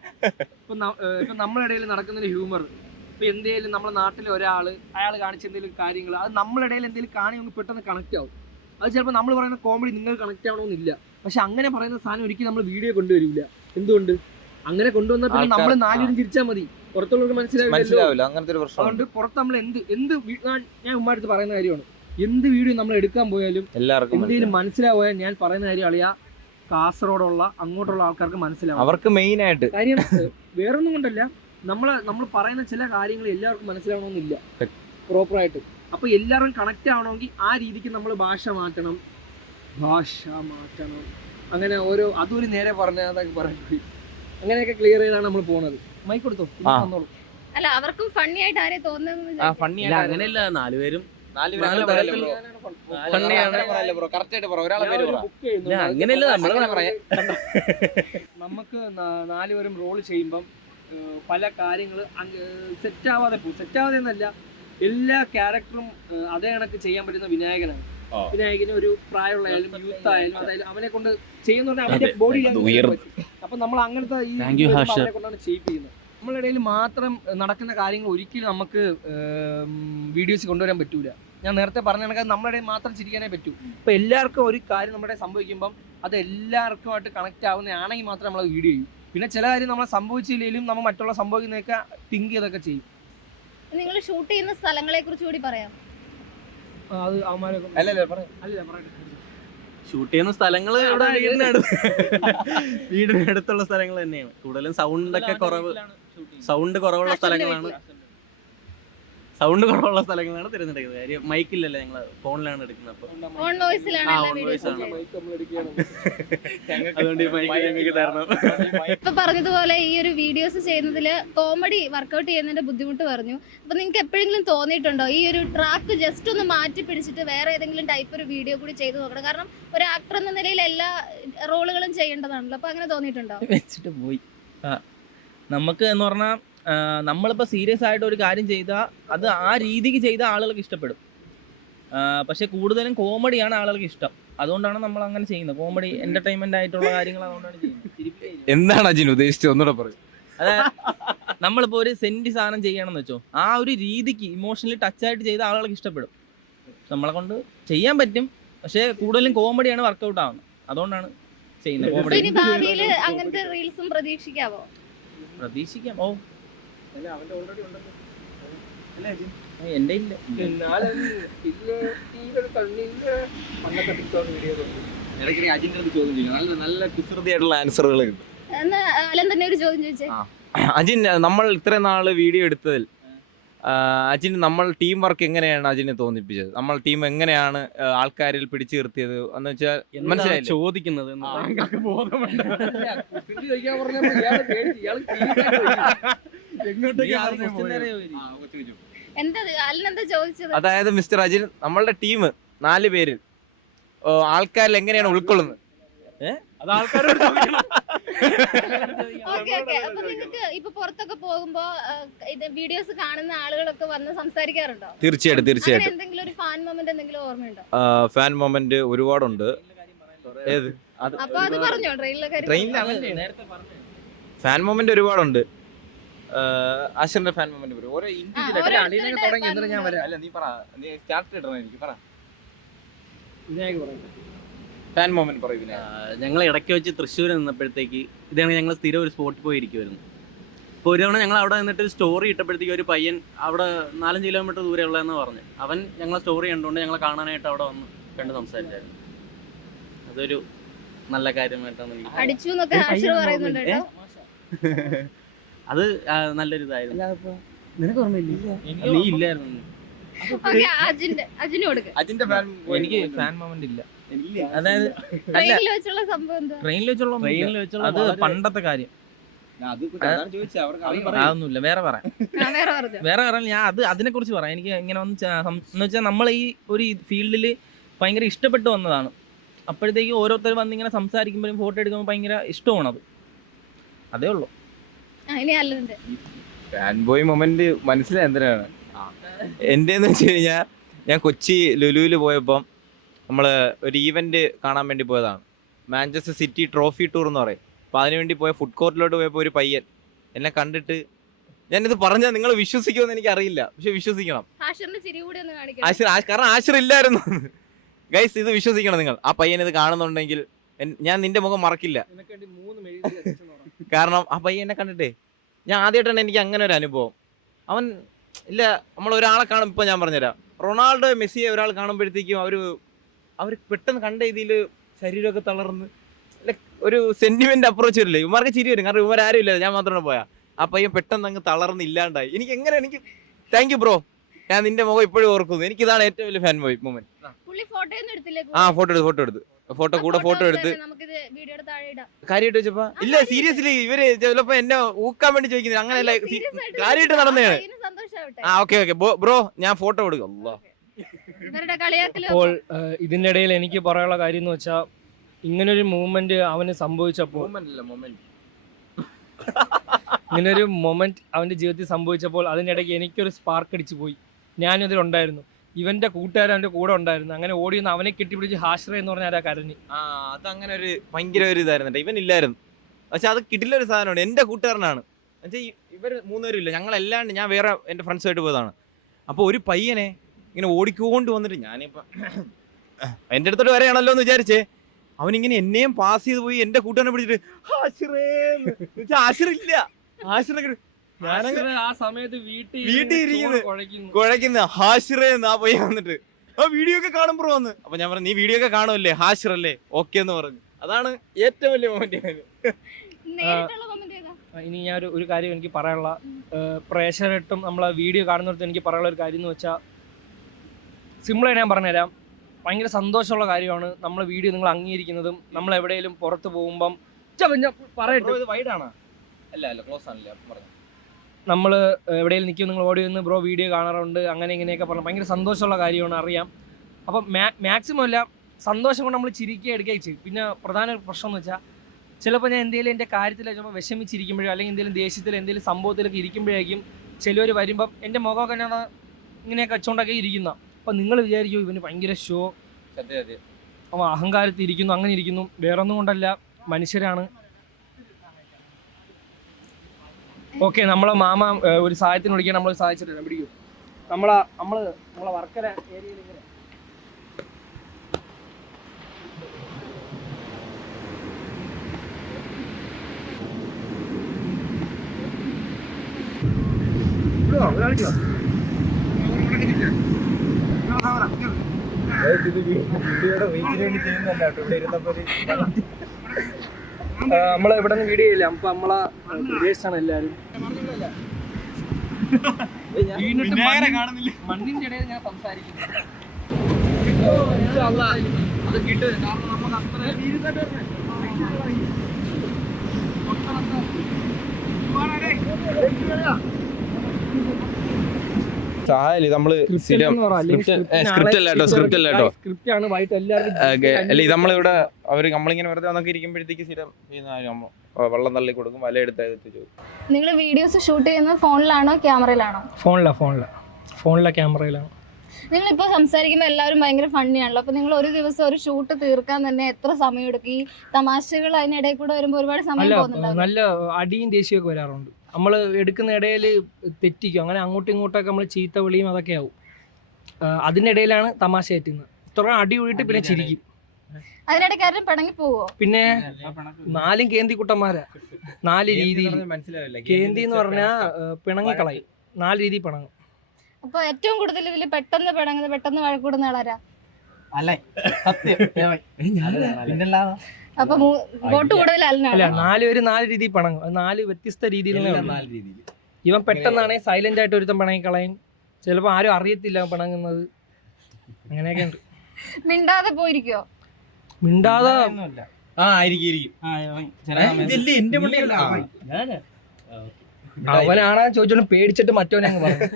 ഇപ്പം നമ്മുടെ ഇടയിൽ നടക്കുന്ന ഒരു ഹ്യൂമർ, ഇപ്പം എന്തെങ്കിലും നമ്മുടെ നാട്ടിലെ അയാൾ കാണിച്ച എന്തെങ്കിലും കാര്യങ്ങൾ അത് നമ്മുടെ ഇടയിൽ എന്തെങ്കിലും കാണുമെങ്കിൽ പെട്ടെന്ന് കണക്ട് ആവും. അത് ചിലപ്പോൾ നമ്മൾ പറയുന്ന കോമഡി നിങ്ങൾ കണക്ട് ആവണമെന്നില്ല. പക്ഷെ അങ്ങനെ പറയുന്ന സാധനം ഒരിക്കലും നമ്മൾ വീഡിയോ കൊണ്ടുവരില്ല. എന്തുകൊണ്ട്? അങ്ങനെ കൊണ്ടുവന്നാൽ പിന്നെ നമ്മൾ 4 പേരും ചിരിച്ചാൽ മതി, പുറത്തുള്ളവർക്ക് മനസ്സിലാവില്ല. അങ്ങനത്തെ ഒരു പ്രശ്നം. അതുകൊണ്ട് പുറത്ത് നമ്മൾ ഞാൻ ഉമ്മാടുത്ത് പറയുന്ന കാര്യമാണ്, എന്ത് വീഡിയോ നമ്മൾ എടുക്കാൻ പോയാലും എന്തെങ്കിലും മനസ്സിലാവുക ഞാൻ പറയുന്ന കാര്യം അറിയാ കാസർഗോഡുള്ള അങ്ങോട്ടുള്ള ആൾക്കാർക്ക് മനസ്സിലാവും. അവർക്ക് മെയിൻ ആയിട്ട് കാര്യം വേറൊന്നും കൊണ്ടല്ല, നമ്മൾ പറയുന്ന ചില കാര്യങ്ങൾ എല്ലാവർക്കും മനസ്സിലാവണമെന്നില്ല പ്രോപ്പറായിട്ട്. അപ്പോൾ എല്ലാവരും കണക്റ്റ് ആവണമെങ്കിൽ ആ രീതിക്ക് നമ്മൾ ഭാഷ മാറ്റണം. അങ്ങനെ അതൊരു നേരെ പറഞ്ഞാൽ അതൊക്കെ പറയാൻ പോയി. അങ്ങനെയൊക്കെ ക്ലിയർ ചെയ്താണ് നമ്മൾ പോകുന്നത്. മൈക്ക് കൊടുത്തോ, തന്നോളൂ. അല്ല, അവർക്കും ഫണ്ണി ആയിട്ട് ആരെ തോന്നുന്നത്? അങ്ങനെയല്ല, 4 പേരും അങ്ങനെയല്ല, നമുക്ക് 4 പേരും റോൾ ചെയ്യുമ്പം പല കാര്യങ്ങൾ സെറ്റാവാതെ പോകും. സെറ്റാവാതെ എന്നല്ല, എല്ലാ ക്യാരക്ടറും അതേ കണക്ക് ചെയ്യാൻ പറ്റുന്ന വിനായകനാണ്. വിനായകന് ഒരു പ്രായമുള്ള ആയാലും യൂത്ത് ആയാലും അതായാലും അവനെ കൊണ്ട് ചെയ്യുന്ന അവന്റെ ബോഡി അപ്പൊ നമ്മൾ അങ്ങനത്തെ അവനെ കൊണ്ടാണ് ചെയ്യിപ്പിക്കുന്നത്. നമ്മളുടെ ഇടയിൽ മാത്രം നടക്കുന്ന കാര്യങ്ങൾ ഒരിക്കലും നമുക്ക് വീഡിയോസ് കൊണ്ടുവരാൻ പറ്റൂല. ഞാൻ നേരത്തെ പറഞ്ഞ കണക്ക് നമ്മുടെ മാത്രം ചിരിക്കാനേ പറ്റൂ. ഇപ്പൊ എല്ലാവർക്കും ഒരു കാര്യം നമ്മുടെ സംഭവിക്കുമ്പം അത് എല്ലാവർക്കുമായിട്ട് കണക്ട് ആവുന്നതാണെങ്കിൽ മാത്രമേ നമ്മൾ വീഡിയോ ചെയ്യും. പിന്നെ ചില കാര്യം നമ്മളെ സംഭവിച്ചില്ലെങ്കിലും നമ്മൾ മറ്റുള്ള സംഭവിക്കുന്നതൊക്കെ തിങ്ക് ചെയ്തൊക്കെ ചെയ്യും. നിങ്ങൾ ഷൂട്ട് ചെയ്യുന്ന സ്ഥലങ്ങളെ കുറിച്ച് കൂടി പറയാം. അത് അവന്മാരെ ഷൂട്ട് ചെയ്യുന്ന സ്ഥലങ്ങൾ ഇവിടെ വീടിനടുത്തുള്ള സ്ഥലങ്ങൾ തന്നെയാണ്. കൂടുതലും സൗണ്ട് കുറവുള്ള സ്ഥലങ്ങളാണ് തിരഞ്ഞെടുക്കുന്നത്. കാര്യം മൈക്കില്ലല്ലോ, ഞങ്ങൾ ഫോണിലാണ് എടുക്കുന്നത്. അപ്പോൾ ഓൺ വോയിസിലാണ് എല്ലാ വീഡിയോസും അതുകൊണ്ട് ഈ മൈക്ക് ഞങ്ങൾക്ക് തരണം. ഇപ്പൊ പറഞ്ഞതുപോലെ ഈ ഒരു വീഡിയോസ് ചെയ്യുന്നതിൽ കോമഡി വർക്കൗട്ട് ചെയ്യുന്നതിന്റെ ബുദ്ധിമുട്ട് പറഞ്ഞു. അപ്പൊ നിങ്ങൾക്ക് എപ്പോഴെങ്കിലും തോന്നിയിട്ടുണ്ടോ ഈ ഒരു ട്രാക്ക് ജസ്റ്റ് ഒന്ന് മാറ്റി പിടിച്ചിട്ട് വേറെ ഏതെങ്കിലും ടൈപ്പ് ഒരു വീഡിയോ കൂടി ചെയ്തു നോക്കണം? കാരണം ഒരു ആക്ടർ എന്ന നിലയിൽ എല്ലാ റോളുകളും ചെയ്യേണ്ടതാണല്ലോ. അപ്പൊ അങ്ങനെ തോന്നിയിട്ടുണ്ടോ? വെച്ചിട്ട് പോയി. നമുക്ക് എന്ന് പറഞ്ഞാൽ നമ്മളിപ്പോൾ സീരിയസ് ആയിട്ട് ഒരു കാര്യം ചെയ്താൽ അത് ആ രീതിക്ക് ചെയ്താൽ ആളുകൾക്ക് ഇഷ്ടപ്പെടും. പക്ഷെ കൂടുതലും കോമഡിയാണ് ആളുകൾക്ക് ഇഷ്ടം. അതുകൊണ്ടാണ് നമ്മൾ അങ്ങനെ ചെയ്യുന്നത്. കോമഡി എന്റർടൈൻമെന്റ് ആയിട്ടുള്ള കാര്യങ്ങൾ അതുകൊണ്ടാണ് ചെയ്യുന്നത്. എന്താണ് അജിൻ ഉദ്ദേശിച്ചത് ഒന്നുകൂടെ പറയും? അതായത് നമ്മളിപ്പോൾ ഒരു സെന്റ് സാധനം ചെയ്യണമെന്ന് വെച്ചോ, ആ ഒരു രീതിക്ക് ഇമോഷണലി ടച്ച് ആയിട്ട് ചെയ്ത ആളുകൾക്ക് ഇഷ്ടപ്പെടും. നമ്മളെ കൊണ്ട് ചെയ്യാൻ പറ്റും, പക്ഷെ കൂടുതലും കോമഡിയാണ് വർക്കൗട്ട് ആവുന്നത്. അതുകൊണ്ടാണ് ചെയ്യുന്നത് കോമഡി. ഇനി ഭാവിയിൽ അങ്ങനത്തെ റീൽസും പ്രതീക്ഷിക്കാവോ? പ്രതീക്ഷിക്കാം. ഓ എന്റെ ഇല്ല. അജിന്റെ ചോദ്യം ചെയ്യും, നല്ല കുസൃതിയായിട്ടുള്ള ആൻസറുകൾ കിട്ടും. എന്നാ അലൻ തന്നെ ഒരു ചോദ്യം ചോദിച്ചേ. അജിൻ, നമ്മൾ ഇത്രയും നാള് വീഡിയോ എടുത്തതിൽ അജിൻ നമ്മൾ ടീം വർക്ക് എങ്ങനെയാണ് അജിനെ തോന്നിപ്പിച്ചത്? നമ്മൾ ടീം എങ്ങനെയാണ് ആൾക്കാരിൽ പിടിച്ചു നിർത്തിയത് എന്ന് വെച്ചാൽ മനസ്സിലായി ചോദിക്കുന്നത്? അതായത് മിസ്റ്റർ അജിൻ, നമ്മളുടെ ടീം 4 പേരിൽ ആൾക്കാരിൽ എങ്ങനെയാണ് ഉൾക്കൊള്ളുന്നത്? അപ്പൊ നിങ്ങൾക്ക് ഇപ്പൊ പുറത്തൊക്കെ പോകുമ്പോ ഇത് വീഡിയോസ് കാണുന്ന ആളുകളൊക്കെ വന്ന് സംസാരിക്കാറുണ്ടോ? തീർച്ചയായിട്ടും. എന്തെങ്കിലും ഒരു ഫാൻ മൊമെന്റ് എന്തെങ്കിലും ഓർമ്മയുണ്ടോ? ഫാൻ മൊമെന്റ് ഒരുപാടുണ്ട്. ഏത്? അപ്പൊ അത് പറഞ്ഞോ ട്രെയിനിലൊക്കെ. ഫാൻ മൊമെന്റ് ഒരുപാടുണ്ട്. ആശിറിന്റെ ഫാൻ മൊമെന്റ് ഓരോ ഫാൻ മൊമെന്റ് പറയും. ഞങ്ങൾ ഇടയ്ക്ക് വെച്ച് തൃശ്ശൂർ നിന്നപ്പോഴത്തേക്ക് ഇതാണ് ഞങ്ങൾ സ്ഥിരം ഒരു സ്പോട്ടിൽ പോയി ഇരിക്കുമായിരുന്നു. അപ്പോൾ ഒരു തവണ ഞങ്ങൾ അവിടെ നിന്നിട്ട് സ്റ്റോറി ഇട്ടപ്പോഴത്തേക്ക് ഒരു പയ്യൻ അവിടെ 4-5 കിലോമീറ്റർ ദൂരെ ഉള്ളതെന്ന് പറഞ്ഞു. അവൻ ഞങ്ങളെ സ്റ്റോറി കണ്ടുകൊണ്ട് ഞങ്ങളെ കാണാനായിട്ട് അവിടെ വന്ന് കണ്ട് സംസാരിച്ചായിരുന്നു. അതൊരു നല്ല കാര്യമായിട്ടാണ് എനിക്ക്. അത് നല്ലൊരു ഇതായിരുന്നു. നിനക്ക് ഓർമ്മയില്ല? നീ ഇല്ലായിരുന്നു. എനിക്ക് ഫാൻ മൊമെന്റ് ഇല്ല. അതായത് ട്രെയിനിൽ വെച്ചുള്ള അത് പണ്ടത്തെ കാര്യം. അതൊന്നുമില്ല. വേറെ പറയാം. ഞാൻ അതിനെ കുറിച്ച് പറയാം. എനിക്ക് ഇങ്ങനെ എന്ന് വെച്ചാൽ നമ്മൾ ഈ ഒരു ഫീൽഡിൽ ഭയങ്കര ഇഷ്ടപ്പെട്ടു വന്നതാണ്. അപ്പോഴത്തേക്ക് ഓരോരുത്തർ വന്നിങ്ങനെ സംസാരിക്കുമ്പോഴും ഫോട്ടോ എടുക്കുമ്പോൾ ഭയങ്കര ഇഷ്ടമാണ്. അതേ ഉള്ളൂ. ഫാൻ ബോയ് മൊമെന്റ് മനസ്സിലായി എന്തിനാണ് എന്റെന്ന് വെച്ച് കഴിഞ്ഞാൽ, ഞാൻ കൊച്ചി ലുലുവിൽ പോയപ്പം നമ്മൾ ഒരു ഈവന്റ് കാണാൻ വേണ്ടി പോയതാണ്. മാഞ്ചസ്റ്റർ സിറ്റി ട്രോഫി ടൂർ എന്ന് പറയും. അപ്പോൾ അതിനുവേണ്ടി പോയ ഫുഡ് കോർട്ടിലോട്ട് പോയപ്പോൾ ഒരു പയ്യൻ എന്നെ കണ്ടിട്ട്, ഞാനിത് പറഞ്ഞാൽ നിങ്ങൾ വിശ്വസിക്കുമെന്ന് എനിക്ക് അറിയില്ല, പക്ഷെ വിശ്വസിക്കണം. കാരണം ആശിർ ഇല്ലായിരുന്നു. ഗൈസ്, ഇത് വിശ്വസിക്കണം നിങ്ങൾ. ആ പയ്യൻ ഇത് കാണുന്നുണ്ടെങ്കിൽ ഞാൻ നിന്റെ മുഖം മറക്കില്ല. കാരണം ആ പയ്യനെ കണ്ടിട്ടേ ഞാൻ ആദ്യമായിട്ടാണ് എനിക്ക് അങ്ങനെ ഒരു അനുഭവം. അവൻ ഇല്ല, നമ്മൾ ഒരാളെ കാണും. ഇപ്പം ഞാൻ പറഞ്ഞുതരാം, റൊണാൾഡോ മെസ്സിയെ ഒരാൾ കാണുമ്പോഴത്തേക്കും അവർ പെട്ടെന്ന് കണ്ട രീതിയിൽ ശരീരമൊക്കെ തളർന്ന് ലൈക്ക് ഒരു സെന്റിമെന്റ് അപ്രോച്ച് വരില്ലേ, ഇവന്മാർക്ക് ചിരി വരും. കാരണം ഇവർ ആരും ഇല്ല, ഞാൻ മാത്രമാണ് പോയാ. ആ പയ്യൻ പെട്ടെന്ന് അങ്ങ് തളർന്ന് ഇല്ലാണ്ടായി. എനിക്ക് താങ്ക് യു ബ്രോ, ഞാൻ നിന്റെ മുഖം ഇപ്പോഴും ഓർക്കുന്നു. എനിക്കിതാണ് ഏറ്റവും വലിയ ഫാൻ ബോയ് മൊമെന്റ്. ഫോട്ടോ എടുത്ത് കാര്യമായിട്ട് വെച്ചപ്പോ ഇല്ല, സീരിയസ്ലി ഇവര് ചിലപ്പോ എന്നെ ഊക്കാൻ വേണ്ടി ചോദിക്കുന്നത്. അങ്ങനെയല്ല, കാര്യമായിട്ട് നടന്നതാണ്. ഓക്കെ ബ്രോ, ഞാൻ ഫോട്ടോ കൊടുക്കും. അപ്പോൾ ഇതിന്റെ ഇടയിൽ എനിക്ക് പറയാനുള്ള കാര്യം എന്ന് വെച്ചാൽ, ഇങ്ങനൊരു മൂവ്മെന്റ് അവന് സംഭവിച്ചപ്പോൾ, ഇങ്ങനൊരു മൊമെന്റ് അവന്റെ ജീവിതത്തിൽ സംഭവിച്ചപ്പോൾ അതിനിടയ്ക്ക് എനിക്കൊരു സ്പാർക്ക് അടിച്ചു പോയി. ഞാനും അതിലുണ്ടായിരുന്നു. ഇവന്റെ കൂട്ടുകാരൻ അവന്റെ കൂടെ ഉണ്ടായിരുന്നു. അങ്ങനെ ഓടി വന്ന് അവനെ കെട്ടിപ്പിടിച്ച് ഹാഷ്റ എന്ന് പറഞ്ഞാൽ ആരാ കരഞ്ഞ്. അതങ്ങനെ ഒരു ഭയങ്കര ഒരു ഇതായിരുന്നു. ഇവൻ ഇല്ലായിരുന്നു, പക്ഷെ അത് കിട്ടില്ലൊരു സാധനമാണ്. എന്റെ കൂട്ടുകാരനാണ്. എന്നുവെച്ചാൽ ഇവർ 3 പേരും ഇല്ല, ഞങ്ങളല്ലാണ്ട് ഞാൻ വേറെ എന്റെ ഫ്രണ്ട്സുമായിട്ട് പോയതാണ്. അപ്പോൾ ഒരു പയ്യനെ ഇങ്ങനെ ഓടിക്കൊണ്ട് വന്നിട്ട് ഞാനിപ്പോൾ എൻ്റെ അടുത്തോട്ട് വരെയാണല്ലോ എന്ന് വിചാരിച്ചേ, അവനിങ്ങനെ എന്നെയും പാസ് ചെയ്ത് പോയി എൻ്റെ കൂട്ടുകാരനെ പിടിച്ചിട്ട് ആശിറില്ല ഞാനങ്ങനെ ആ സമയത്ത് വീട്ടിൽ ഇരിക്കുന്നത് കുഴക്കുന്ന ഹാഷിറേന്ന് ആ പോയി വന്നിട്ട് ആ വീഡിയോ ഒക്കെ കാണുമ്പോൾ വന്ന്. അപ്പൊ ഞാൻ പറഞ്ഞു നീ വീഡിയോ ഒക്കെ കാണുമല്ലേ ഹാഷിറല്ലേ ഓക്കെ എന്ന് പറഞ്ഞു. അതാണ് ഏറ്റവും വലിയ മൊമെന്റ്. ഇനി ഞാൻ ഒരു കാര്യം എനിക്ക് പറയാനുള്ള പ്രേക്ഷകരായിട്ടും നമ്മളെ വീഡിയോ കാണുന്നിടത്ത് എനിക്ക് പറയാനുള്ള ഒരു കാര്യം എന്ന് വെച്ചാൽ സിമ്പിളായി ഞാൻ പറഞ്ഞുതരാം. ഭയങ്കര സന്തോഷമുള്ള കാര്യമാണ് നമ്മൾ വീഡിയോ നിങ്ങൾ അംഗീകരിക്കുന്നതും. നമ്മൾ എവിടെയെങ്കിലും പുറത്ത് പോകുമ്പം പറയട്ടെ വൈഡാണ് അല്ല ക്ലോസ് ആണല്ലേ പറഞ്ഞു. നമ്മൾ എവിടെയെങ്കിലും നിൽക്കും നിങ്ങൾ ഓടി വന്ന് ബ്രോ വീഡിയോ കാണാറുണ്ട് അങ്ങനെ ഇങ്ങനെയൊക്കെ പറഞ്ഞു ഭയങ്കര സന്തോഷമുള്ള കാര്യമാണ്, അറിയാം. അപ്പം മാക്സിമം അല്ല സന്തോഷം കൊണ്ട് നമ്മൾ ചിരിക്കുക എടുക്കുകയും ചെയ്യും. പിന്നെ പ്രധാന പ്രശ്നം എന്ന് വെച്ചാൽ ചിലപ്പോൾ ഞാൻ എന്തെങ്കിലും എൻ്റെ കാര്യത്തിൽ ചിലപ്പോൾ വിഷമിച്ചിരിക്കുമ്പോഴോ അല്ലെങ്കിൽ എന്തെങ്കിലും ദേഷ്യത്തിൽ എന്തെങ്കിലും സംഭവത്തിലൊക്കെ ഇരിക്കുമ്പോഴേക്കും ചിലവർ വരുമ്പം എൻ്റെ മുഖമൊക്കെ ഞാൻ ഇങ്ങനെയൊക്കെ വെച്ചുകൊണ്ടൊക്കെ ഇരിക്കുന്ന. അപ്പം നിങ്ങൾ വിചാരിക്കും ഇവന് ഭയങ്കര ഷോ, അവൻ അഹങ്കാരത്തിൽ ഇരിക്കുന്നു അങ്ങനെ ഇരിക്കുന്നു. വേറൊന്നും കൊണ്ടല്ല, മനുഷ്യരാണ്. ഓക്കെ, നമ്മളെ മാമ ഒരു സഹായത്തിന് വിളിക്കാൻ നമ്മൾ സഹായിച്ചിട്ടില്ല, പിടിക്കും. നമ്മളെ വർക്കര ഏരിയയിൽ ഇങ്ങനെ ഇവിടെ നിന്ന് വീഡിയോ ഇല്ല. അപ്പൊ നമ്മളെ പ്രദേശാണ് എല്ലാരും. മണ്ണിന്റെ ഇടയിൽ ഞാൻ സംസാരിക്കുന്നു. അത് കിട്ടും. കാരണം നമുക്ക് അത്ര സഹായല്ലേ നമ്മള് സ്ക്രിപ്റ്റ് അല്ലാട്ടോ നമ്മളിവിടെ അവര് നമ്മളിങ്ങനെ വെറുതെ വന്നൊക്കെ ഇരിക്കുമ്പോഴത്തേക്ക് സ്ഥിരം വെള്ളം തള്ളി കൊടുക്കും, വല എടുത്ത്. നിങ്ങൾ വീഡിയോസ് ഷൂട്ട് ചെയ്യുന്നത് ഫോണിലാണോ ക്യാമറയിലാണോ? ഫോണിലെ ക്യാമറയിലാണ്. നിങ്ങളിപ്പോൾ സംസാരിക്കുമ്പോൾ എല്ലാവരും ഭയങ്കര ഫണ്ണിയാണല്ലോ. അപ്പോൾ നിങ്ങൾ ഒരു ദിവസം ഒരു ഷൂട്ട് തീർക്കാൻ തന്നെ എത്ര സമയം എടുക്കും? ഈ തമാശകൾ അതിനിടയിൽ കൂടെ വരുമ്പോൾ ഒരുപാട് സമയം പോകുന്നുണ്ടാവും. നല്ല അടിയും ദേഷ്യമൊക്കെ വരാറുണ്ട്. നമ്മൾ എടുക്കുന്ന ഇടയിൽ തെറ്റിക്കും, അങ്ങനെ അങ്ങോട്ടും ഇങ്ങോട്ടൊക്കെ നമ്മൾ ചീത്ത വിളിയും അതൊക്കെ ആവും. അതിനിടയിലാണ് തമാശ ഏറ്റുന്നത്. ഇത്ര അടി കൂടിയിട്ട് പിന്നെ ചിരിക്കും. അതിനിടയ്ക്ക് ആരും പിണങ്ങി പോവോ? പിന്നെ 4 കേന്തി കുട്ടന്മാരാ. 4 രീതിയിൽ കേന്തി എന്ന് പറഞ്ഞാൽ പിണങ്ങിക്കളയും. 4 രീതിയിൽ പിണങ്ങും. അപ്പൊ ഏറ്റവും കൂടുതൽ ഇതിൽ പെട്ടെന്ന് പിണങ്ങുന്നത് പെട്ടെന്ന് വഴക്കൂടുന്ന ആളാരാ? അപ്പൊ വോട്ട് കൂടുതൽ അല്ല, 4 പേര് 4 രീതിയിൽ പിണങ്ങും. 4 വ്യത്യസ്ത രീതിയിലുള്ള. ഇവൻ പെട്ടെന്നാണെ സൈലന്റ് ആയിട്ട് ഒരുത്തം പിണങ്ങിക്കളയും. ചിലപ്പോ ആരും അറിയത്തില്ല പിണങ്ങുന്നത്. അങ്ങനെയൊക്കെ ഉണ്ട്. മിണ്ടാതെ പോയിരിക്കോ? മിണ്ടാതെ അവനാണ് ചോദിച്ചോണ്ട് പേടിച്ചിട്ട് മറ്റവനെ അങ്ങ് പറഞ്ഞു.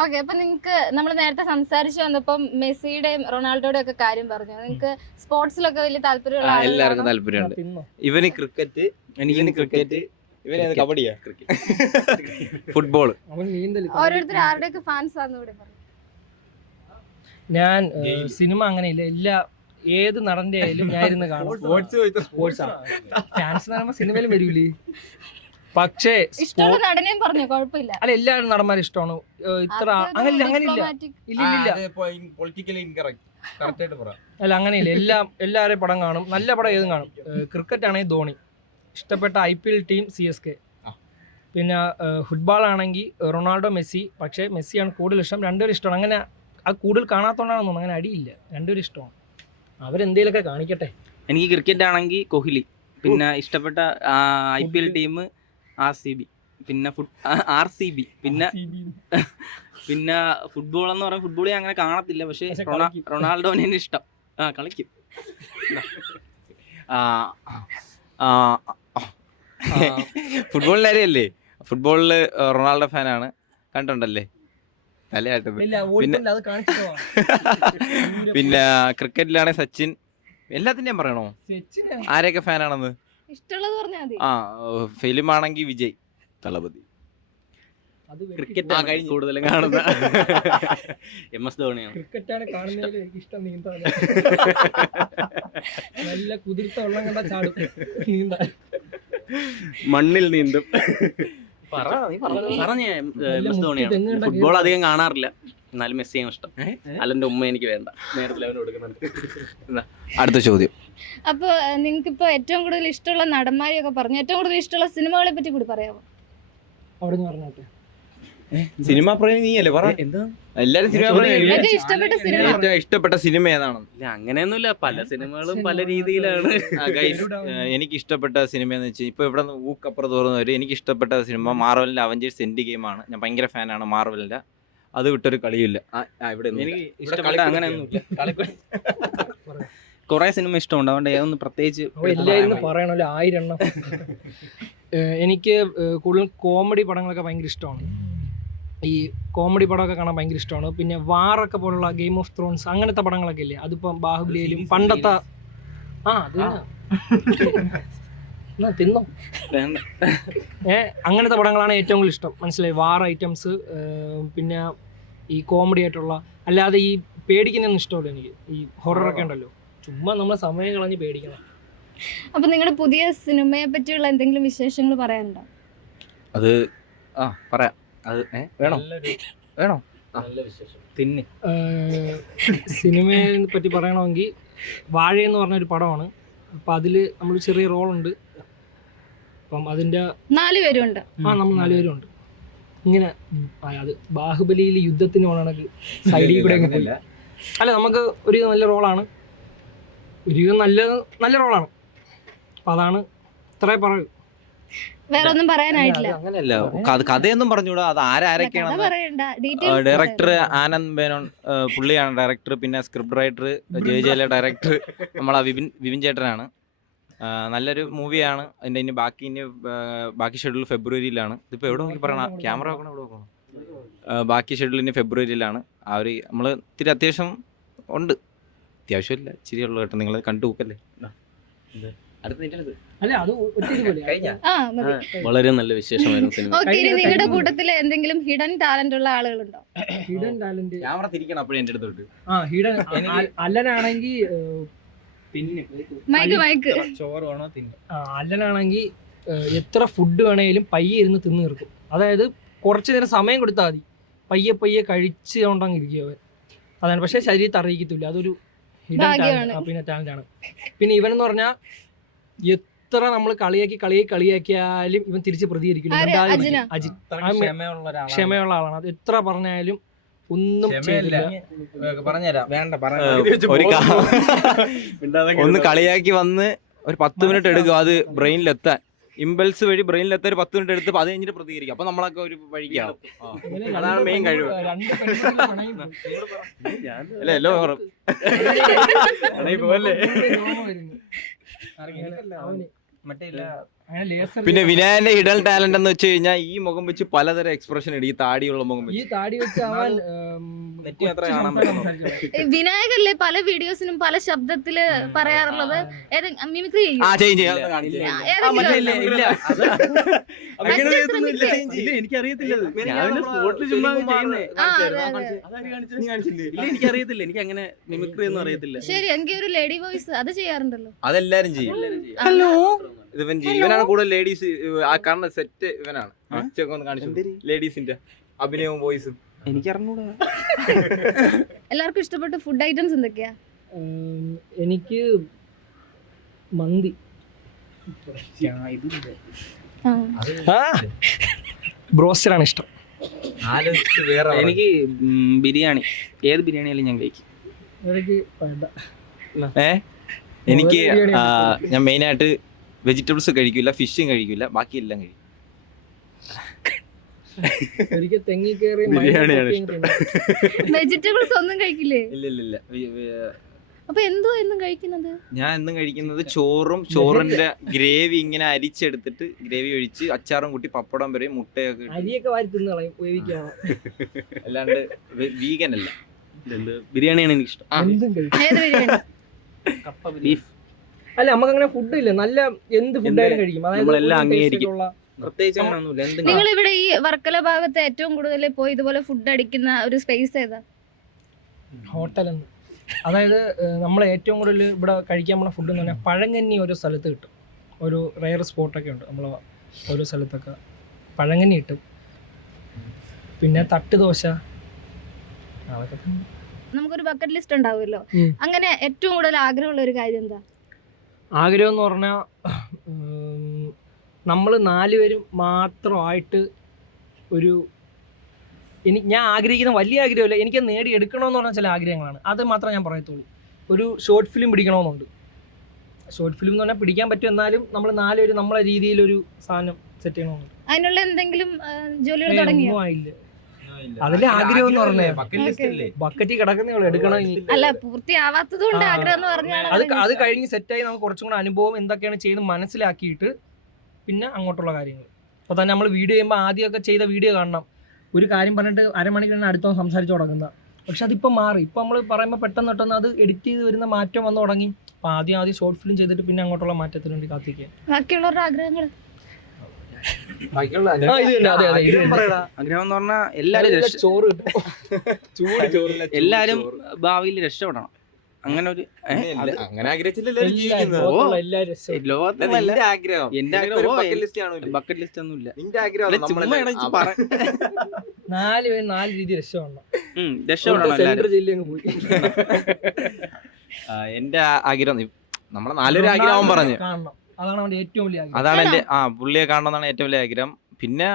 ഓക്കെ, അപ്പൊ നിങ്ങക്ക് നമ്മൾ നേരത്തെ സംസാരിച്ചു വന്നപ്പം മെസ്സിയുടെയും റൊണാൾഡോയുടെ ഒക്കെ കാര്യം പറഞ്ഞു. നിങ്ങക്ക് സ്പോർട്സിലൊക്കെ വലിയ താല്പര്യമുള്ള എല്ലാവർക്കും താല്പര്യമുണ്ട്. ഇവന് ക്രിക്കറ്റ്, എനിക്ക് ക്രിക്കറ്റ്, ഇവന് കബഡിയാ, ഫുട്ബോൾ. ഓരോരുത്തർ ആരുടെയൊക്കെ ഫാൻസ് ആണെന്ന് ഇവിടെ പറഞ്ഞു. ഞാൻ സിനിമ അങ്ങനെയില്ല, എല്ലാ ഏത് നടന്റെ ആയാലും ഞാൻ ഇരുന്ന് കാണും. സ്പോർട്സ് ഫാൻസ് എന്ന് പറയുമ്പോൾ സിനിമയിലും വരൂലേ. പക്ഷേ ഇഷ്ടമുള്ള നടനെയും പറഞ്ഞു, കുഴപ്പമില്ല. അല്ല, എല്ലാവരും നടന്മാരും ഇഷ്ടമാണ്. ഇത്ര അങ്ങനെയില്ല. അല്ല, അങ്ങനെയില്ല. എല്ലാവരെയും പടം കാണും. നല്ല പടം ഏതും കാണും. ക്രിക്കറ്റ് ആണെങ്കിൽ ധോണി, ഇഷ്ടപ്പെട്ട IPL ടീം CSK. പിന്നെ ഫുട്ബോൾ ആണെങ്കിൽ റൊണാൾഡോ, മെസ്സി. പക്ഷേ മെസ്സിയാണ് കൂടുതൽ ഇഷ്ടം. രണ്ടുപേരും ഇഷ്ടമാണ്. അങ്ങനെ അത് കൂടുതൽ കാണാത്തോണ്ടാണെന്ന് തോന്നുന്നു. അങ്ങനെ അടിയില്ല, രണ്ടുപേരും ഇഷ്ടമാണ്. അവരെന്തേലൊക്കെ കാണിക്കട്ടെ. എനിക്ക് ക്രിക്കറ്റ് ആണെങ്കിൽ കോഹ്ലി, പിന്നെ ഇഷ്ടപ്പെട്ട IPL ടീം RCB, പിന്നെ RCB, പിന്നെ ഫുട്ബോൾ എന്ന് പറയുമ്പോൾ ഫുട്ബോൾ ഞാൻ അങ്ങനെ കാണത്തില്ല. പക്ഷേ റൊണാൾഡോനെ ഇഷ്ടം. കളിക്കും. ഫുട്ബോളിന്റെ കാര്യമല്ലേ? ഫുട്ബോളില് റൊണാൾഡോ ഫാനാണ്. കണ്ടുണ്ടല്ലേ? പിന്നെ ക്രിക്കറ്റിലാണെ സച്ചിൻ. എല്ലാത്തിന്റെയും പറയണോ ആരെയൊക്കെ ഫാനാണെന്ന്? ഫിലിം ആണെങ്കിൽ വിജയ്, തളപതി. ക്രിക്കറ്റ് കൂടുതലും കാണുന്ന MS ധോണിയാണ്. ക്രിക്കറ്റാണ് കാണുന്നതിൽ എനിക്ക് ഇഷ്ടം. നീന്താൻ നല്ല കുതിർത്ത വെള്ളം കണ്ടാ ചാടും, നീന്താൻ മണ്ണിൽ നീന്തും. പറഞ്ഞേ എം എസ് ധോണിയാണ്. ഫുട്ബോൾ അധികം കാണാറില്ല, എന്നാലും മെസ്സിയാണ് ഇഷ്ടം. അല്ലെന്റെ ഉമ്മ എനിക്ക് വേണ്ട, നേരത്തെ അവന് കൊടുക്കുന്നുണ്ട്. അടുത്ത ചോദ്യം. അപ്പൊ നിങ്ങൾക്ക് ഇപ്പൊ ഏറ്റവും കൂടുതൽ ഇഷ്ടമുള്ള നടന്മാരെയൊക്കെ പറഞ്ഞു, ഏറ്റവും കൂടുതൽ ഇഷ്ടമുള്ള സിനിമകളെ പറ്റി കൂടി പറയാമോ? അവിടെ പറഞ്ഞോട്ടെ. സിനിമ പ്രേമി നീയല്ലേ പറ. എന്താ എല്ലാരും സിനിമ പ്രേമി. ഏറ്റവും ഇഷ്ടപ്പെട്ട സിനിമ ഏറ്റവും ഇഷ്ടപ്പെട്ട സിനിമ ഏതാണ്? ഇല്ല, അങ്ങനെയൊന്നുമില്ല, പല സിനിമകളും പല രീതിയിലാണ്. എനിക്ക് ഇഷ്ടപ്പെട്ട സിനിമ എന്ന് വെച്ചാൽ ഇപ്പൊ ഇവിടെ ഊക്കപ്പുറത്ത് തോന്നുന്നവര് എനിക്ക് ഇഷ്ടപ്പെട്ട സിനിമ മാർവലിന്റെ അവഞ്ചേഴ്സ് എൻഡ് ഗെയിമാണ്. ഞാൻ ഭയങ്കര ഫാനാണ് മാർവലിന്റെ. അത് വിട്ടൊരു കളിയില്ല. ഇവിടെ എനിക്ക് ഇഷ്ടപ്പെട്ട അങ്ങനെയൊന്നുമില്ല. കുറെ സിനിമ ഇഷ്ടമുണ്ട്, അതുകൊണ്ട് ഏതൊന്നും പ്രത്യേകിച്ച് എല്ലാവരും പറയണല്ലോ 1000 എണ്ണം. എനിക്ക് കൂടുതൽ കോമഡി പടങ്ങളൊക്കെ ഭയങ്കര ഇഷ്ടമാണ്. ഈ കോമഡി പടമൊക്കെ കാണാൻ ഭയങ്കര ഇഷ്ടമാണ്. പിന്നെ വാറൊക്കെ പോലുള്ള ഗെയിം ഓഫ് ത്രോൺസ് അങ്ങനത്തെ പടങ്ങളൊക്കെ ഇല്ലേ, അതിപ്പം ബാഹുബലിയിലും പണ്ടത്തെ അത് തിന്നോ അങ്ങനത്തെ പടങ്ങളാണ് ഏറ്റവും കൂടുതൽ ഇഷ്ടം. മനസ്സിലായി? വാർ ഐറ്റംസ്, പിന്നെ ഈ കോമഡി ആയിട്ടുള്ള, അല്ലാതെ ഈ പേടിക്കുന്നൊന്നും ഇഷ്ടമല്ല എനിക്ക്. ഈ ഹൊററൊക്കെ ഉണ്ടല്ലോ, ചുമ്മാ നമ്മളെ സമയം കളഞ്ഞ് പേടിക്കണം. അപ്പൊ നിങ്ങളുടെ പുതിയ സിനിമയെ പറ്റിയുള്ള എന്തെങ്കിലും വിശേഷങ്ങൾ പറയാനുണ്ടോ? അത് പറയാം. അത് വേണോ? തിന്നി സിനിമയെ പറ്റി പറയണമെങ്കിൽ വാഴ എന്ന് പറഞ്ഞൊരു പടമാണ്. അപ്പം അതിൽ നമ്മൾ ചെറിയ റോളുണ്ട്. അപ്പം അതിൻ്റെ 4 പേരുണ്ട്. നമ്മൾ 4 പേരുണ്ട്. ഇങ്ങനെ അത് ബാഹുബലിയിൽ യുദ്ധത്തിന് പോകണമെങ്കിൽ സൈഡിൽ കൂടെ ഒക്കെ പോയില്ല. അല്ല, നമുക്ക് ഒരു നല്ല റോളാണ്, ഒരു നല്ല റോളാണ്. അപ്പം അതാണ് ഇത്രേ പറയൂ. വേറെ ഒന്നും പറയാനായിട്ടില്ല. അങ്ങനെയല്ല, കഥയൊന്നും പറഞ്ഞുകൂടാ. അത് ആരൊക്കെയാണ്? ഡയറക്ടർ ആനന്ദ് മേനോൻ പുള്ളിയാണ് ഡയറക്ടർ. പിന്നെ സ്ക്രിപ്റ്റ് റൈറ്റർ ജയജയല, ഡയറക്ടർ നമ്മളെ വിപിൻ ചേട്ടനാണ്. നല്ലൊരു മൂവിയാണ്. അതിൻ്റെ ഇനി ബാക്കി ഷെഡ്യൂൾ ഫെബ്രുവരിയിലാണ്. ഇതിപ്പോൾ എവിടെ നോക്കി പറയണം, ക്യാമറ നോക്കണം, എവിടെ നോക്കണം. ബാക്കി ഷെഡ്യൂൾ ഇനി ഫെബ്രുവരിയിലാണ്. നമ്മൾ ഇത്തിരി അത്യാവശ്യം ഉണ്ട്, അത്യാവശ്യമില്ല ഇച്ചിരി ഉള്ളു കേട്ടോ. നിങ്ങൾ കണ്ടു നോക്കല്ലേ. വളരെ നല്ല വിശേഷമായിരുന്നു സിനിമ. നിങ്ങളുടെ കൂട്ടത്തില് എന്തെങ്കിലും ഹിഡൻ ടാലന്റ് ഉള്ള ആളുകളുണ്ടോ? ഹിഡൻ ടാലന്റ് ക്യാമറ തിരിക്കണം അപ്പോഴും എൻ്റെ അടുത്തോട്ട്. ഹിഡൻ അല്ലനാണെങ്കിൽ മൈക്ക് ചോറ് വേണോ തിന്നു. അല്ലനാണെങ്കിൽ എത്ര ഫുഡ് വേണേലും പയ്യെ ഇരുന്ന് തിന്നു തീർക്കും. അതായത് കുറച്ച് നേരം സമയം കൊടുത്താൽ മതി, പയ്യെ കഴിച്ച് കൊണ്ടങ്ങ് ഇരിക്കും അവൻ. അതാണ്. പക്ഷെ ശരീരത്തെ അറിയിക്കത്തില്ല. അതൊരു ഹിഡൻ ടാലന്റ് ആണ്. പിന്നെ ഇവനെന്ന് പറഞ്ഞാൽ എത്ര നമ്മൾ കളിയാക്കിയാലും ഇവൻ തിരിച്ച് പ്രതികരിക്കില്ല. അജിൻ ക്ഷമയുള്ള ആളാണ്. അത് എത്ര പറഞ്ഞാലും ഒന്നും പറഞ്ഞുതരാം, വേണ്ട ഒന്ന് കളിയാക്കി വന്ന് ഒരു 10 മിനിറ്റ് എടുക്കും അത് ബ്രെയിനിലെത്താൻ. ഇമ്പൾസ് വഴി ബ്രെയിനിലെത്താൻ ഒരു 10 മിനിറ്റ് എടുത്ത് അത് കഴിഞ്ഞിട്ട് പ്രതികരിക്കും. അപ്പൊ നമ്മളൊക്കെ ഒരു വഴിക്കാവും. അതാണ് മെയിൻ കഴിവ്. അല്ലോ പിന്നെ വിനായന്റെ ഹിഡൻ ടാലന്റ് എന്ന് വെച്ച് കഴിഞ്ഞാൽ ഈ മുഖം വെച്ച് പലതരം എക്സ്പ്രഷൻ ഇടും. ഈ താടിയുള്ള മുഖം വെച്ച്, ഈ താടി വെച്ച് അവൻ വിനായകല്ലേ പല വീഡിയോസിനും പല ശബ്ദത്തില് പറയാറുള്ളത്. മിമിക്രി എനിക്കറിയത്തില്ല, എനിക്ക് അങ്ങനെ മിമിക്രി ഒന്നും അറിയത്തില്ല. ശരി, എനിക്ക് ഒരു ലേഡി വോയിസ് അത് ചെയ്യാറുണ്ടല്ലോ. അതെല്ലാരും ചെയ്യും. ഹലോ, ഇവനാണ് കൂടുതൽ ലേഡീസ് ആ കാണുന്ന സെറ്റ്. ഇവനാണ് ലേഡീസിന്റെ അഭിനയവും വോയിസും. എനിക്കറിഞ്ഞൂടാ. എല്ലാവർക്കും ഇഷ്ടപ്പെട്ട ഫുഡ് ഐറ്റംസ് എന്തൊക്കെയാ? എനിക്ക് മന്തി, ബ്രോസ്റ്ററാണ് ഇഷ്ടം. എനിക്ക് ബിരിയാണി, ഏത് ബിരിയാണിയാലും ഞാൻ കഴിക്കും. എനിക്ക് ഞാൻ മെയിനായിട്ട് വെജിറ്റബിൾസ് കഴിക്കില്ല, ഫിഷും കഴിക്കില്ല, ബാക്കി എല്ലാം കഴിക്കും. വെജിറ്റബിൾസ് ഒന്നും കഴിക്കില്ലേ? ഇല്ല. അപ്പൊ എന്തോ എന്നും കഴിക്കുന്നത്? ഞാൻ എന്നും കഴിക്കുന്നത് ചോറിന്റെ ഗ്രേവി ഇങ്ങനെ അരിച്ചെടുത്തിട്ട് ഗ്രേവി ഒഴിച്ച് അച്ചാറും കൂട്ടി പപ്പടം വരെ മുട്ടയൊക്കെ അരിയൊക്കെ വാരി തിന്നളയും വേവിക്കാണ്. അല്ലാണ്ട് വീഗൻ അല്ല. ബിരിയാണിയാണ് എനിക്ക് ഇഷ്ടം. ബീഫ്. അല്ല, നമുക്ക് അങ്ങനെ ഫുഡ് ഇല്ല, നല്ല എന്ത് ഫുഡായാലും കഴിക്കും. നിങ്ങൾ ഇവിടെ ഈ വർക്കല ഭാഗത്ത് ഏറ്റവും കൂടുതൽ പോയി ഇതുപോലെ ഫുഡ് അടിക്കുന്ന ഒരു സ്പേസ് ഏതാ? ഹോട്ടലെന്ന്. അതായത് നമ്മൾ ഏറ്റവും കൂടുതൽ ഇവിടെ കഴിക്കാൻ പോണ ഫുഡ് എന്ന് പറഞ്ഞാൽ പഴങ്കഞ്ഞി ഓരോ സ്ഥലത്ത് കിട്ടും. ഒരു റെയർ സ്പോട്ടൊക്കെ ഉണ്ട് നമ്മൾ ഓരോ സ്ഥലത്തൊക്കെ. പഴങ്കഞ്ഞി കിട്ടും, പിന്നെ തട്ട് ദോശ, അതൊക്കെ തന്നെ. നമുക്കൊരു ബക്കറ്റ് ലിസ്റ്റ് ഉണ്ടാവുമല്ലോ, ഉം. അങ്ങനെ ഏറ്റവും കൂടുതൽ ആഗ്രഹമുള്ള ഒരു കാര്യം എന്താ? ആഗ്രഹം എന്ന് പറഞ്ഞാൽ നമ്മൾ 4 പേരും മാത്രമായിട്ട് ഒരു ഞാൻ ആഗ്രഹിക്കുന്ന വലിയ ആഗ്രഹമില്ല, എനിക്ക് നേടിയെടുക്കണമെന്ന് പറഞ്ഞ ചില ആഗ്രഹങ്ങളാണ്. അത് മാത്രമേ ഞാൻ പറയത്തുള്ളൂ. ഒരു ഷോർട്ട് ഫിലിം പിടിക്കണമെന്നുണ്ട്. ഷോർട്ട് ഫിലിം എന്ന് പറഞ്ഞാൽ പിടിക്കാൻ പറ്റും, എന്നാലും നമ്മൾ 4 പേര് നമ്മളെ രീതിയിലൊരു സാധനം സെറ്റ് ചെയ്യണമെന്നുണ്ട്. അതിനുള്ള എന്തെങ്കിലും ജോലികൾ തുടങ്ങിയോ? ഒന്നും ആയില്ല. അതിലെ ആഗ്രഹം എന്ന് പറഞ്ഞേ ബക്കറ്റിൽ കിടക്കുന്നേ ഉള്ളൂ, എടുക്കണം ഇനി. അല്ല, പൂർത്തിയാവാത്തത് കൊണ്ട് ആഗ്രഹം എന്ന് പറഞ്ഞാണ്. അത് കഴിഞ്ഞ് സെറ്റായി നമുക്ക് കുറച്ചും കൂടെ അനുഭവം എന്തൊക്കെയാണ് ചെയ്ത് മനസ്സിലാക്കിയിട്ട് പിന്നെ അങ്ങോട്ടുള്ള കാര്യങ്ങൾ. അപ്പോൾ തന്നെ നമ്മൾ വീഡിയോ ചെയ്യുമ്പോൾ ആദ്യമൊക്കെ ചെയ്ത വീഡിയോ കാണണം, ഒരു കാര്യം പറഞ്ഞിട്ട് അരമണിക്കൂറിന് അടുത്തോ സംസാരിച്ച് തുടങ്ങുന്ന. പക്ഷെ അതിപ്പോൾ മാറി. ഇപ്പം നമ്മൾ പറയുമ്പോൾ പെട്ടെന്ന് അത് എഡിറ്റ് ചെയ്ത് വരുന്ന മാറ്റം വന്നു തുടങ്ങി. അപ്പോൾ ആദ്യം ഷോർട്ട് ഫിലിം ചെയ്തിട്ട് പിന്നെ അങ്ങോട്ടുള്ള മാറ്റത്തിന് വേണ്ടി കാത്തിരിക്കുക. ബാക്കിയുള്ളവരുടെ ആഗ്രഹങ്ങൾ ആഗ്രഹം എന്ന് പറഞ്ഞാൽ എല്ലാരും ഭാവിയിൽ രക്ഷപ്പെടണം. അങ്ങനെ ഒരു അങ്ങനെ ആഗ്രഹിച്ചില്ലല്ലോ ലോകത്തിലല്ല ആഗ്രഹം. എന്റെ ആഗ്രഹം ബക്കറ്റ് ലിസ്റ്റ് ഒന്നും ഇല്ല. നിന്റെ ആഗ്രഹം 4 പേര് 4 രീതി രക്ഷപ്പെടണം. രക്ഷപ്പെടണം എല്ലാവരും. ജില്ലയിൽ പോയി. എന്റെ ആഗ്രഹം നമ്മളെ 4 പേര് ആഗ്രഹം പറഞ്ഞു. കാണണം, അതാണ് അവന്റെ ഏറ്റവും വലിയ ആഗ്രഹം. അതാണ് എന്റെ പുള്ളിയെ കാണണമെന്നാണ് ഏറ്റവും വലിയ ആഗ്രഹം. പിന്നെ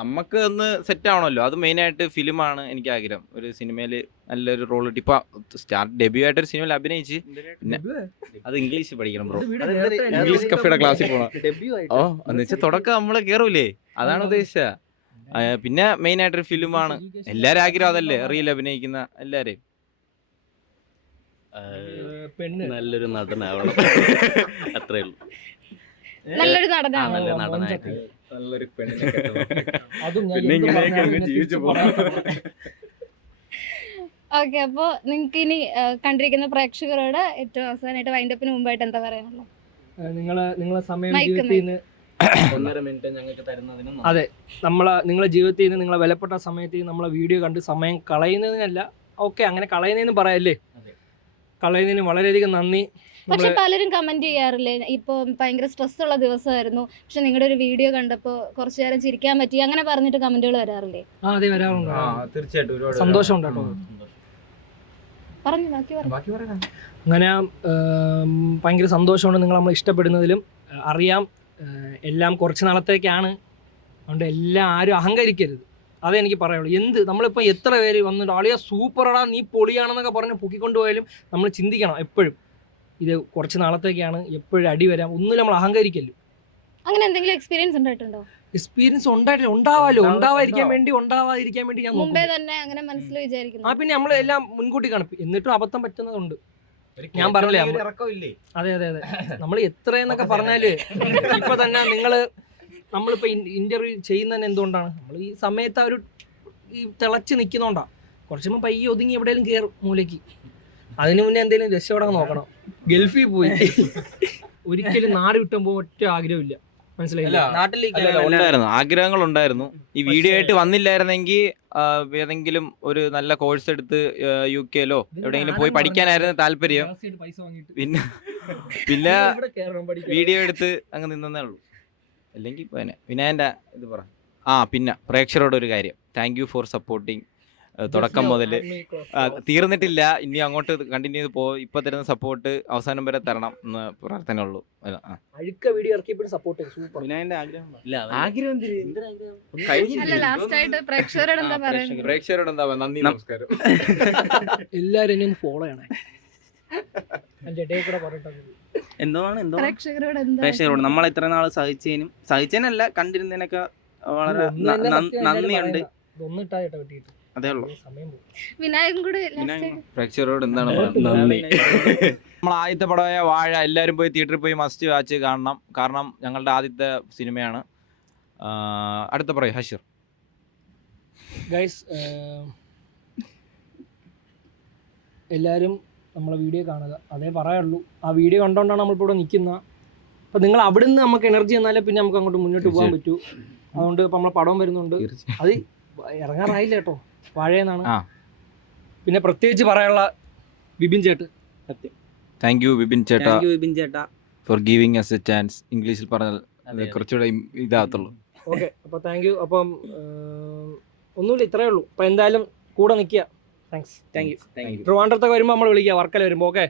നമുക്ക് ഒന്ന് സെറ്റ് ആവണമല്ലോ, അത് മെയിനായിട്ട് ഫിലിമാണ് എനിക്ക് ആഗ്രഹം. ഒരു സിനിമയിൽ നല്ലൊരു റോൾ കിട്ടി. ഇപ്പൊ ഡെബ്യൂ ആയിട്ടൊരു സിനിമയിൽ അഭിനയിച്ച്, പിന്നെ അത് ഇംഗ്ലീഷ് പഠിക്കണം ബ്രോ, ഇംഗ്ലീഷ് കഫേയുടെ ക്ലാസ്സിൽ പോകണം. ഓ എന്ന് വെച്ചാൽ തുടക്കം നമ്മള് കേറൂലേ, അതാണ് ഉദ്ദേശിച്ച. പിന്നെ മെയിനായിട്ടൊരു ഫിലിമാണ് എല്ലാരും ആഗ്രഹം, അതല്ലേ റീൽ അഭിനയിക്കുന്ന എല്ലാരെയും. നല്ലൊരു നടനാവണം, അത്രേ ഉള്ളൂ. നല്ലൊരു നടനാണ്. നല്ലൊരു നടനായിട്ട് നല്ലൊരു പെണ്ണിനെ ഓക്കെ, അപ്പോൾ നിങ്ങൾക്ക് ഇനി കണ്ടിരിക്കുന്ന പ്രേക്ഷകരോട് ഏറ്റവും അവസാനമായിട്ട് വൈൻഡപ്പിന് മുമ്പായിട്ട് എന്താ പറയാനുള്ളത്? നിങ്ങളെ സമയം Mic ജീവിതത്തിൽ നിന്ന് 1.5 മിനിറ്റ് ഞങ്ങൾക്ക് തരുന്നതിനും അതെ, നിങ്ങളെ ജീവിതത്തിൽ നിന്ന് നിങ്ങളെ വിലപ്പെട്ട സമയത്ത് നമ്മളെ വീഡിയോ കണ്ട് സമയം കളയുന്നതിനല്ല, ഓക്കെ അങ്ങനെ കളയുന്നതെന്ന് പറയല്ലേ, കളയുന്നതിന് വളരെയധികം നന്ദി. പക്ഷെ പലരും കമന്റ് ചെയ്യാറില്ലേ, ഇപ്പൊ ഭയങ്കര സ്ട്രെസ് ഉള്ള ദിവസമായിരുന്നു, പക്ഷെ നിങ്ങളുടെ ഒരു വീഡിയോ കണ്ടപ്പോ കുറച്ചു നേരം ചിരിക്കാൻ പറ്റി, അങ്ങനെ പറഞ്ഞിട്ട് കമന്റുകൾ വരാറില്ലേ? അതെ, വരാറുണ്ട്. തീർച്ചയായിട്ടും ഒരുപാട് സന്തോഷമുണ്ട് കേട്ടോ. പറഞ്ഞു ബാക്കി പറയാം. അങ്ങനെ ഭയങ്കര സന്തോഷമുണ്ട് നിങ്ങൾ നമ്മളെ ഇഷ്ടപ്പെടുന്നതിലും. അറിയാം എല്ലാം കുറച്ച് നാളത്തേക്കാണ്, അതുകൊണ്ട് എല്ലാം ആരും അഹങ്കരിക്കരുത്, അതേ എനിക്ക് പറയുള്ളൂ. നമ്മളിപ്പോൾ എത്ര പേര് വന്നിട്ട് ആളിയാ സൂപ്പറടാ നീ പൊളിയാണെന്നൊക്കെ പറഞ്ഞ് പൊക്കിക്കൊണ്ടുപോയാലും നമ്മൾ ചിന്തിക്കണം എപ്പോഴും ഇത് കുറച്ച് നാളത്തേക്കാണ്, എപ്പോഴും അടി വരാം, ഒന്നും നമ്മൾ അഹങ്കരിക്കല്ലോ. അങ്ങനെ എന്തെങ്കിലും എക്സ്പീരിയൻസ് ഉണ്ടായിട്ടുണ്ടോ? എക്സ്പീരിയൻസ് ഉണ്ടാവാതിരിക്കാൻ വേണ്ടി ഞാൻ മുമ്പേ തന്നെ അങ്ങനെ മനസ്സിൽ വിചാരിക്കുന്നു. പിന്നെ നമ്മൾ എല്ലാം മുൻകൂട്ടി കാണും, എന്നിട്ടും അബദ്ധം പറ്റുന്നതുണ്ട്. ഞാൻ പറഞ്ഞില്ലേ, അതെ, നമ്മൾ എത്രയെന്നൊക്കെ പറഞ്ഞാല് ഇപ്പൊ തന്നെ നമ്മളിപ്പോ ഇന്റർവ്യൂ ചെയ്യുന്നതന്നെ എന്തുകൊണ്ടാണ്, നമ്മൾ ഈ സമയത്ത് ഈ തിളച്ച് നിൽക്കുന്നോണ്ടാ. കുറച്ചുമ്പോ പയ്യെ ഒതുങ്ങി എവിടെയെങ്കിലും കയറും മൂലയ്ക്ക്. അതിനു മുന്നേ എന്തെങ്കിലും രക്ഷപ്പെടാൻ നോക്കണം. ഗൾഫിൽ പോയി ഒരിക്കലും നാട് വിട്ടുമ്പോ ഒറ്റ ആഗ്രഹമില്ല, മനസ്സിലായില്ല. ഉണ്ടായിരുന്നു, ആഗ്രഹങ്ങൾ ഉണ്ടായിരുന്നു. ഈ വീഡിയോ ആയിട്ട് വന്നില്ലായിരുന്നെങ്കിൽ ഏതെങ്കിലും ഒരു നല്ല കോഴ്സ് എടുത്ത് UK-ലോ എവിടെയെങ്കിലും പോയി പഠിക്കാനായിരുന്നു താല്പര്യം. പിന്നെ വീഡിയോ എടുത്ത് അങ്ങ് നിന്നേ ഉള്ളൂ. അല്ലെങ്കിൽ പിന്നെ എൻ്റെ ഇത് പറ പിന്നെ പ്രേക്ഷകരോട് ഒരു കാര്യം, താങ്ക് യു ഫോർ സപ്പോർട്ടിങ്. തുടക്കം മുതൽ തീർന്നിട്ടില്ല, ഇനി അങ്ങോട്ട് കണ്ടിന്യൂ ചെയ്ത് ഇപ്പൊ തരുന്ന സപ്പോർട്ട് അവസാനം വരെ തരണം എന്ന് പ്രാർത്ഥന ഉള്ളൂ. പ്രേക്ഷകരോട് എന്താ നന്ദി, നമസ്കാരം. എല്ലാരും എന്നെ ഒന്ന് ഫോളോ ചെയ്യണേ. പ്രേക്ഷകരോട് നമ്മൾ ഇത്ര നാള് സഹിച്ചതിനല്ല കണ്ടിരുന്നതിനൊക്കെ വളരെ നന്ദിയുണ്ട്. അതേ ഉള്ളൂ. പ്രേക്ഷകരോട് എന്താണ് നന്ദി. നമ്മൾ ആദ്യത്തെ പടമായ വാഴ എല്ലാവരും പോയി തിയേറ്ററിൽ പോയി മസ്റ്റ് വാച്ച് കാണണം, കാരണം ഞങ്ങളുടെ ആദ്യത്തെ സിനിമയാണ്. അടുത്ത പറയൂ ഹഷീർ. ഗൈസ്, എല്ലാവരും നമ്മളെ വീഡിയോ കാണുക, അതേ പറയുള്ളൂ. ആ വീഡിയോ കണ്ടുകൊണ്ടാണ് നമ്മളിപ്പോൾ ഇവിടെ നിൽക്കുന്നത്. അപ്പോൾ നിങ്ങൾ അവിടെ നിന്ന് നമുക്ക് എനർജി തന്നാലേ പിന്നെ നമുക്ക് അങ്ങോട്ട് മുന്നോട്ട് പോകാൻ പറ്റൂ. അതുകൊണ്ട് ഇപ്പോൾ നമ്മളെ പടം വരുന്നുണ്ട്, അത് ഇറങ്ങാറായില്ല കേട്ടോ, വാഴയെന്നാണ്. പിന്നെ പ്രത്യേകിച്ച് പറയാനുള്ള വിപിൻ ചേട്ടൻ, താങ്ക് യു വിപിൻ ചേട്ടാ four giving us a chance. ഇംഗ്ലീഷിൽ പറഞ്ഞാൽ കുറച്ചുകൂടെ ഇതാകത്തുള്ളൂ. ഓക്കെ, അപ്പോൾ താങ്ക് യു. അപ്പം ഒന്നുമില്ല, ഇത്രയേ ഉള്ളൂ. അപ്പോൾ എന്തായാലും കൂടെ നിൽക്കുക. താങ്ക്സ്. Thank you. ട്രിവാൻഡ്രത്തൊക്കെ വരുമ്പോൾ നമ്മൾ വിളിക്കുക, വർക്കല വരുമ്പോൾ. ഓക്കെ.